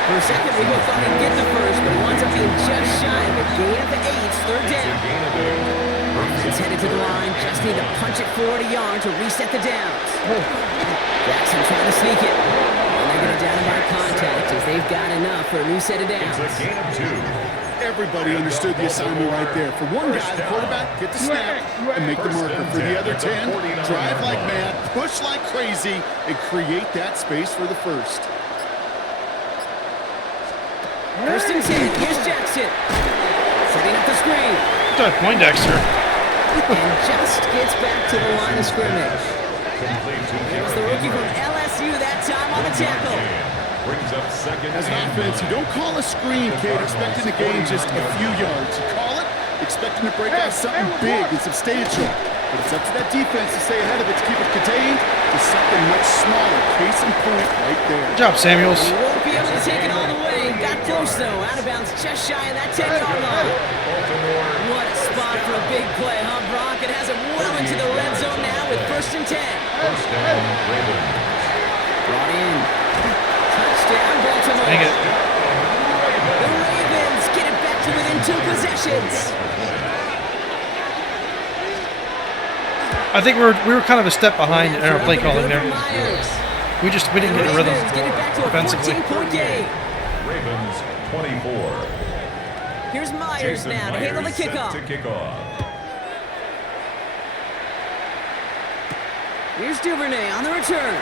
For a second, we both thought he'd get the first, but he winds up being just shy of a gain of 8, 3rd down. Gain of 8. He's headed to the line, just need to punch it forward a yard to reset the downs. Jackson trying to sneak it. And they're going to down him by contact as they've got enough for a new set of It's downs. a gain of 2. Everybody understood the assignment right there. For one guy, the quarterback, get the snap and make the marker. For the other 10, drive like mad, push like crazy, and create that space for the first. 1st and 10, here's Jackson. Setting up the screen. Good job, Poindexter. And just gets back to the line of scrimmage. Complete to It was the rookie from LSU that time on the tackle. Brings up 2nd As an and offense, you don't call a screen, Kate, expecting to gain just a few yards. You call it expecting to break out something big and substantial. But it's up to that defense to stay ahead of it, to keep it contained to something much smaller. Case in point right there. Good job, Samuels. He won't be able to take it all the way. Got close, though. Out of bounds just shy of that 10-yard line. What a spot for a big play, huh, Brock? It has him well into the red zone now with 1st first and 10. First down, Ravens. Brought in. Touchdown, Baltimore. Dang it. The Ravens get it back to within 2 possessions. I think we were kind of a step behind in our play calling there. Myers. We didn't get a rhythm Ravens get it back to a offensively. 14-point game. Ravens 24. Here's Myers Jason now to handle the Myers set kickoff. to kick off. Here's Duvernay on the return.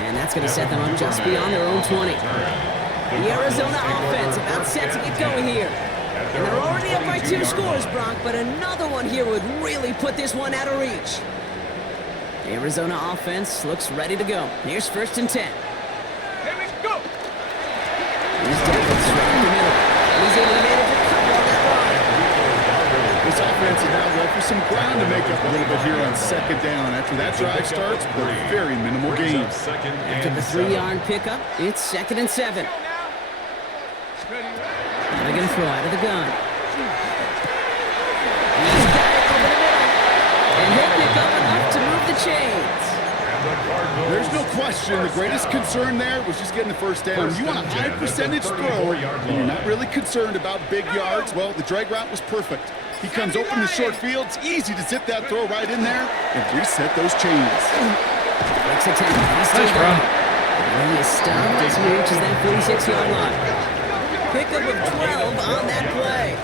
And that's going to set them up just beyond their own 20. The Arizona offense about set to get going here. And they're already up by 2 scores, Brock, but another one here would really put this one out of reach. The Arizona offense looks ready to go. Here's first and 10. Here we go. He's Davis right in the middle. He's able to manage a couple on that run. This offense is now left with some ground to make up a little bit here on second down. After that drive starts, with a very minimal gain. After the 3-yard pickup, it's second and 7. Go now. Ready, ready. They're going to throw out of the gun. He's got it over the middle. And he'll pick up enough to move the chains. There's no question the greatest concern there was just getting the first down. You want a high percentage throw, and you're not really concerned about big yards. Well, the drag route was perfect. He comes open to short field. It's easy to zip that throw right in there and reset those chains. Breaks a tackle. He's still Nice run. And he is stopped as he reaches that 46-yard line. Pickup of 12 on that play.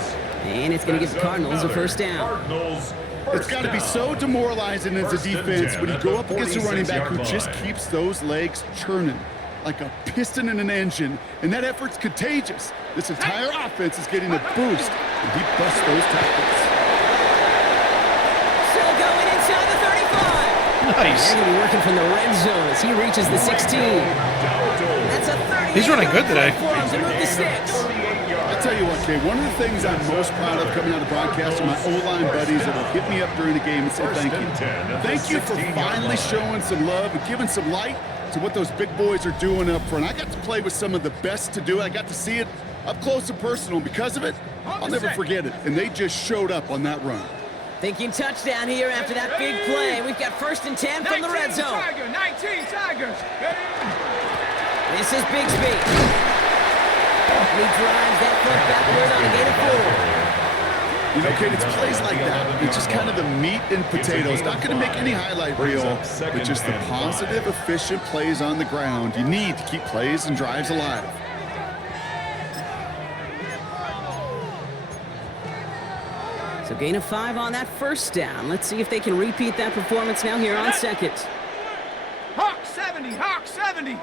And it's going to give the Cardinals a first down. Cardinals. It's got to be so demoralizing as a defense when you go up against a running back who just keeps those legs churning like a piston in an engine, and that effort's contagious. This entire offense is getting a boost, and he busts those tackles. Still going inside the 35. Nice. They're going to be working from the red zone as he reaches the 16. That's a 30. He's running good today. For him to move the sticks. I'll tell you what, Kay, one of the things I'm most proud of coming out of broadcast are my O-line buddies that will hit me up during the game and say thank you. Thank you for finally showing some love and giving some light to what those big boys are doing up front. I got to play with some of the best to do it. I got to see it up close and personal. Because of it, I'll never forget it. And they just showed up on that run. Thinking touchdown here after that big play. We've got first and 10 from the red zone. 19 Tigers. This is Bigsby. He drives that foot backward on a gain of 4. You know, Kate, it's plays like that. It's just kind of the meat and potatoes. Not going to make any highlight reel, but just the positive, efficient plays on the ground. You need to keep plays and drives alive. So gain of 5 on that first down. Let's see if they can repeat that performance now here on second. Hawk 70. Hawk 70.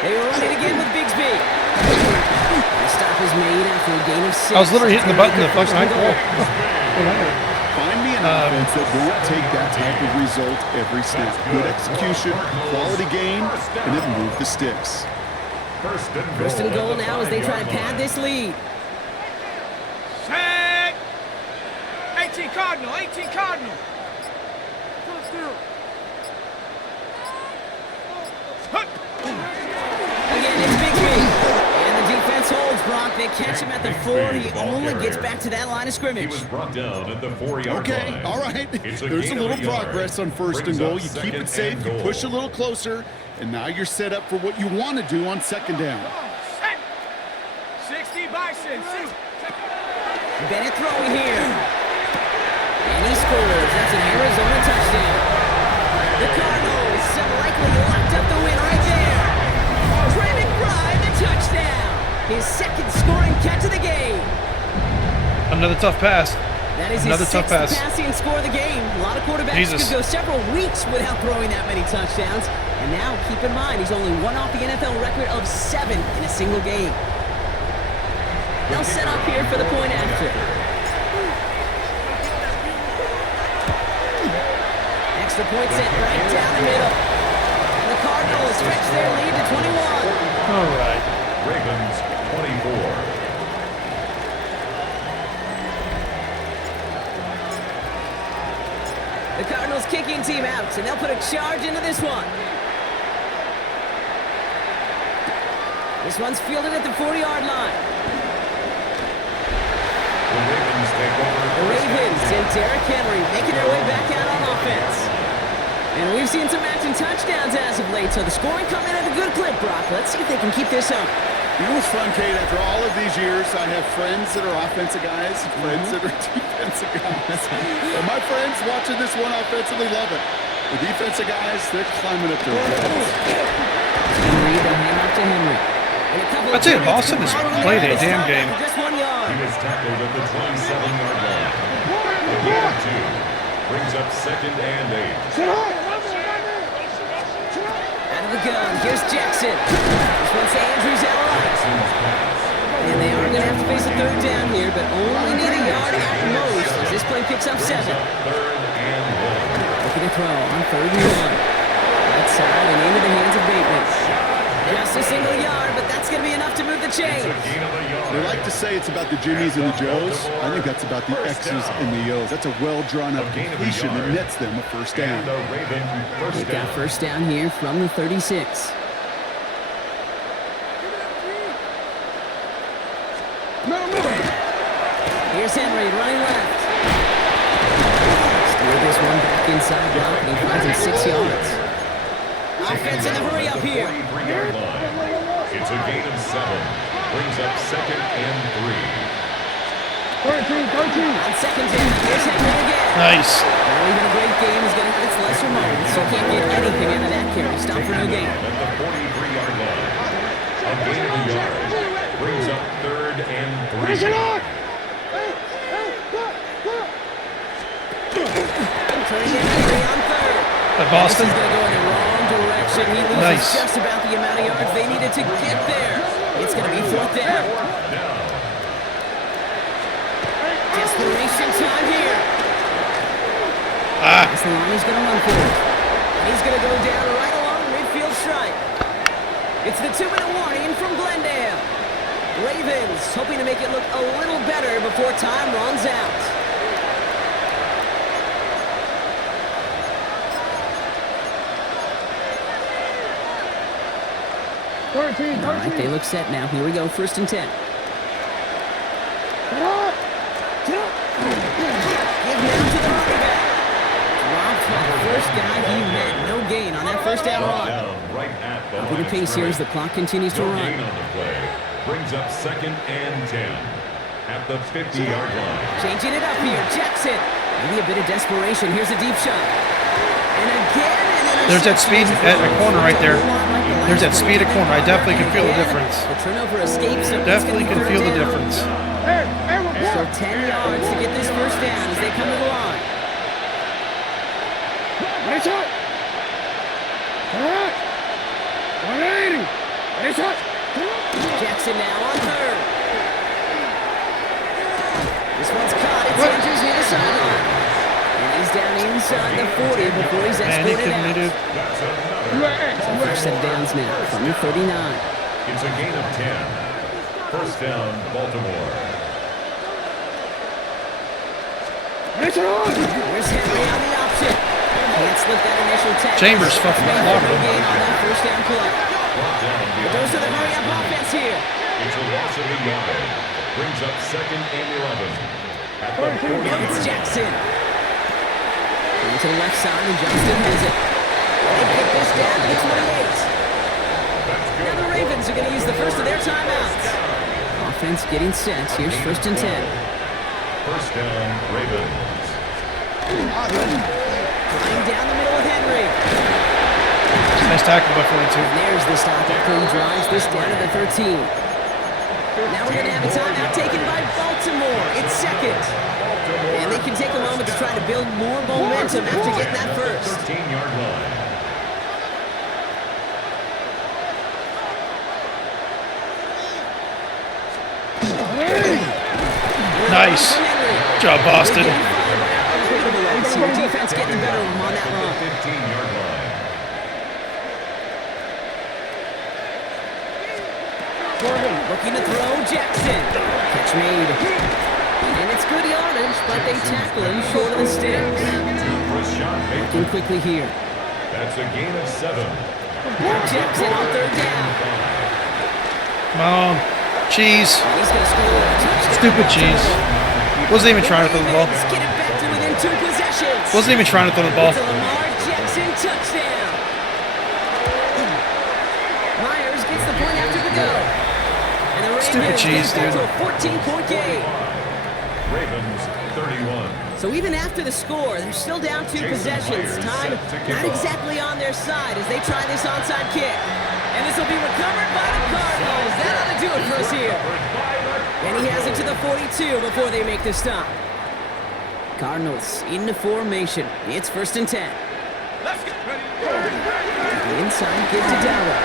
They were running again with Bigsby. The stop is made after a gain of 6. I was literally hitting the button the fucking high goal. Find me an offense that won't take that type of result every snap. Good execution, quality game, and it moved the sticks. First and goal now as they try to pad this lead. Set. 18 Cardinal. 18 Cardinal. Again, it's Bigsby. And the defense holds Brock. They catch him at the 4. He only gets back to that line of He scrimmage. was brought down at the 4-yard line. Okay, all right. It's There's a gain of little 8 yards. progress on first and Brings goal. up You keep second it safe, and you goal. push a little closer, and now you're set up for what you want to do on second down. Set. 60 Bison. Bennett throwing here. And he scores. That's an Arizona touchdown. The Cardinals have likely locked up the win right there. Trey McBride, the touchdown. His second scoring catch of the game. Another tough pass. That is Another his tough sixth pass. passing score of the game. A lot of quarterbacks Jesus. could go several weeks without throwing that many touchdowns. And now, keep in mind, he's only one off the NFL record of 7 in a single game. They'll set up here for the point after. Extra point set right down the middle. The Cardinals stretch their lead to 21. All right. Ravens 24. The Cardinals kicking team out, and they'll put a charge into this one. This one's fielded at the 40-yard line. The Ravens take over. The Ravens and Derrick Henry making their way back out on offense. And we've seen some matching touchdowns as of late, so the scoring coming at a good clip, Brock. Let's see if they can keep this up. You know what's fun, Kate? After all of these years, I have friends that are offensive guys and friends that are defensive guys. And my friends watching this one offensively love it. The defensive guys, they're climbing up their walls. Henry, they'll hand off to Henry. And a couple That's it. Boston has played a damn game. Just 1 yard. He was tackled at the 27-yard line. A gain of 2. Brings up 2nd and 8. Out of the gun. Here's Jackson. This one's to Andrews out right. And they are going to have to face a 3rd down here, but only need a yard at most as this play picks up 7. 3rd and 1. Looking to throw on 3rd and 1. Outside and into the hands of Bateman. Just a single yard, but that's going to be enough to move the chains. They like to say it's about the Jimmies and the Joes. I think that's about the X's and the O's. That's a well-drawn-up completion that nets them a 1st down. They've got 1st down here from the 36. Here's Henry running left. Steer this one back inside block, and he finds him 6 yards. Offense in a hurry up here. It's a gain of 7. Brings up 2nd and 3. 13. On 2nd down, here's Henry again. Nice. Well, even a great game is going to have its lesser moments, so can't get anything out of that carry. Stop for no gain. At the 43-yard line. A gain of a yard. Brings up 3rd and 3. Turning it Henry on 3rd. Boston. This is going to go in the wrong direction. He loses Nice. just about the amount of yards they needed to get there. It's going to be 4th down. Desperation time here. This line is going to run for it. He's going to go down right along the midfield stripe. It's the 2-minute warning from Glendale. Ravens hoping to make it look a little better before time runs out. All right, they look set now. Here we go, 1st and 10. Give now to the running back. Dropped by the first guy he met. No gain on that 1st down run. Up with the pace here as the clock continues to run. Gain on the play. Brings up 2nd and 10. At the 50-yard line. Changing it up here, Jackson. Maybe a bit of desperation. Here's a deep shot. And again, There's that speed at a corner right there. There's that speed at corner. I definitely can feel the difference. The turnover escapes. Definitely can feel the difference. So 10 yards to get this 1st down as they come to the line. Jackson now on 3rd. This one's caught. It's Andrews near the sideline. And he's down inside the 40 before he's escorted out. So 1st set of downs now from the 39. It's a gain of 10. 1st down, Baltimore. Here's Henry on the option. Can't slip that initial tackle. Chambers fucking No clobbered. gain on that 1st down play. Brought down But those are the hurry-up offense here. It's a loss of a yard. Brings up 2nd and 11. At the 40. It's Jackson. Going to the left side, and Johnston has it. They pick this down to the 28. Now the Ravens are going to use the first of their timeouts. Offense getting set. Here's 1st and 10. 1st down, Ravens. Flying down the middle with Henry. Nice tackle by 42. And there's the stop after he drives this down to the 13. Now we're going to have a timeout taken by Baltimore. It's 2nd. And they can take a moment to try to build more momentum after getting that first. 13-yard line. Nice. Good job, Boston. See your defense getting better on that run. 15-yard line. Looking to throw, Jackson. Catch made. And it's good yardage, but they tackle him short of the sticks. Looking quickly here. That's a gain of 7. Jackson on 3rd down. Come on. Cheese. He's going to score a touchdown. Stupid cheese. Wasn't even trying to throw the ball. Ravens get it back to within 2 possessions. Wasn't even trying to throw the ball. It's a Lamar Jackson touchdown. Myers gets the point after the go. And the Ravens Stupid cheese, get back dude. to a 14-point game. Ravens 31. So even after the score, they're still down 2 possessions. Time not exactly on their side as they try this onside kick. And this will be recovered by the Cardinals. That ought to do it for us here. And he has it to the 42 before they make the stop. Cardinals into formation. It's 1st and 10. Let's get ready. The inside give to Darrell.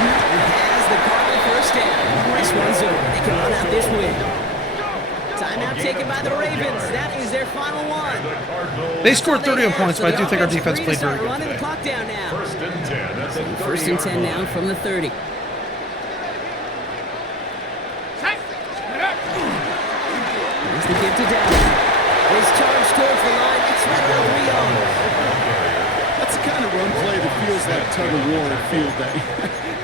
He has the Cardinal first down. This one's over. They can run out this win. Timeout taken by the Ravens. That is their final one. They scored 31 points, but I do think our defense played very good Running the today. clock down now. First and 10. That's a 1st and 10 now from the 30. Here's the give to Darrell. His charge towards the line. It's right around 3 yards. That's the kind of run play that feels like tug of war at field day.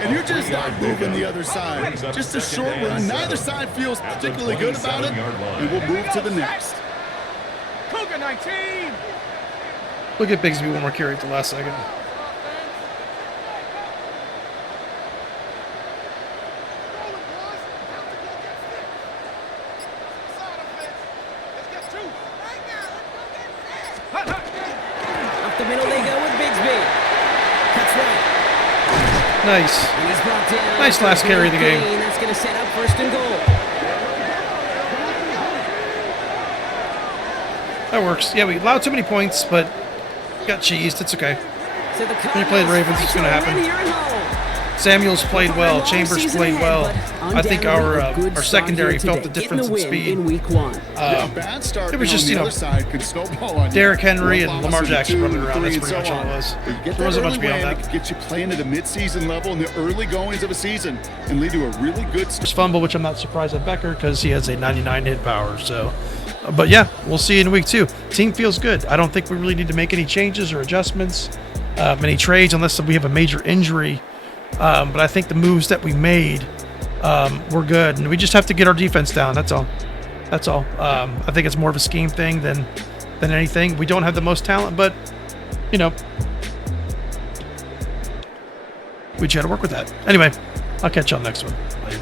And you're just not moving the other side. Just a short run. Neither side feels particularly good about it. And we'll move to the next. Cougar 19. Look at Bigsby one more carry at the last second. Up the middle they go with Bigsby. Cuts right. Nice. And he's brought down. Nice last carry of the game. That's going to set up 1st and goal. That works. Yeah, we allowed too many points, but got cheesed. It's okay. So the When you play the Ravens, it's going to happen. Here at home. Samuels played well. Chambers played well. I think our secondary felt the difference in speed. In week 1. A bad start it was just, on the you know, other side could snowball on you. Derrick Henry and One Lamar loss into Jackson 2, running around. 3, That's and pretty much so all it on. was. Get There that wasn't much early beyond win, that. it could get you playing at a midseason level in the early goings of a season and lead to a really good start. Just fumble, which I'm not surprised at Becker because he has a 99 hit power. So, but yeah, we'll see in week 2. Team feels good. I don't think we really need to make any changes or adjustments, any trades, unless we have a major injury. But I think the moves that we made were good, and we just have to get our defense down. That's all. That's all. I think it's more of a scheme thing than anything. We don't have the most talent, but you know, we try to work with that. Anyway, I'll catch y'all next one. Later.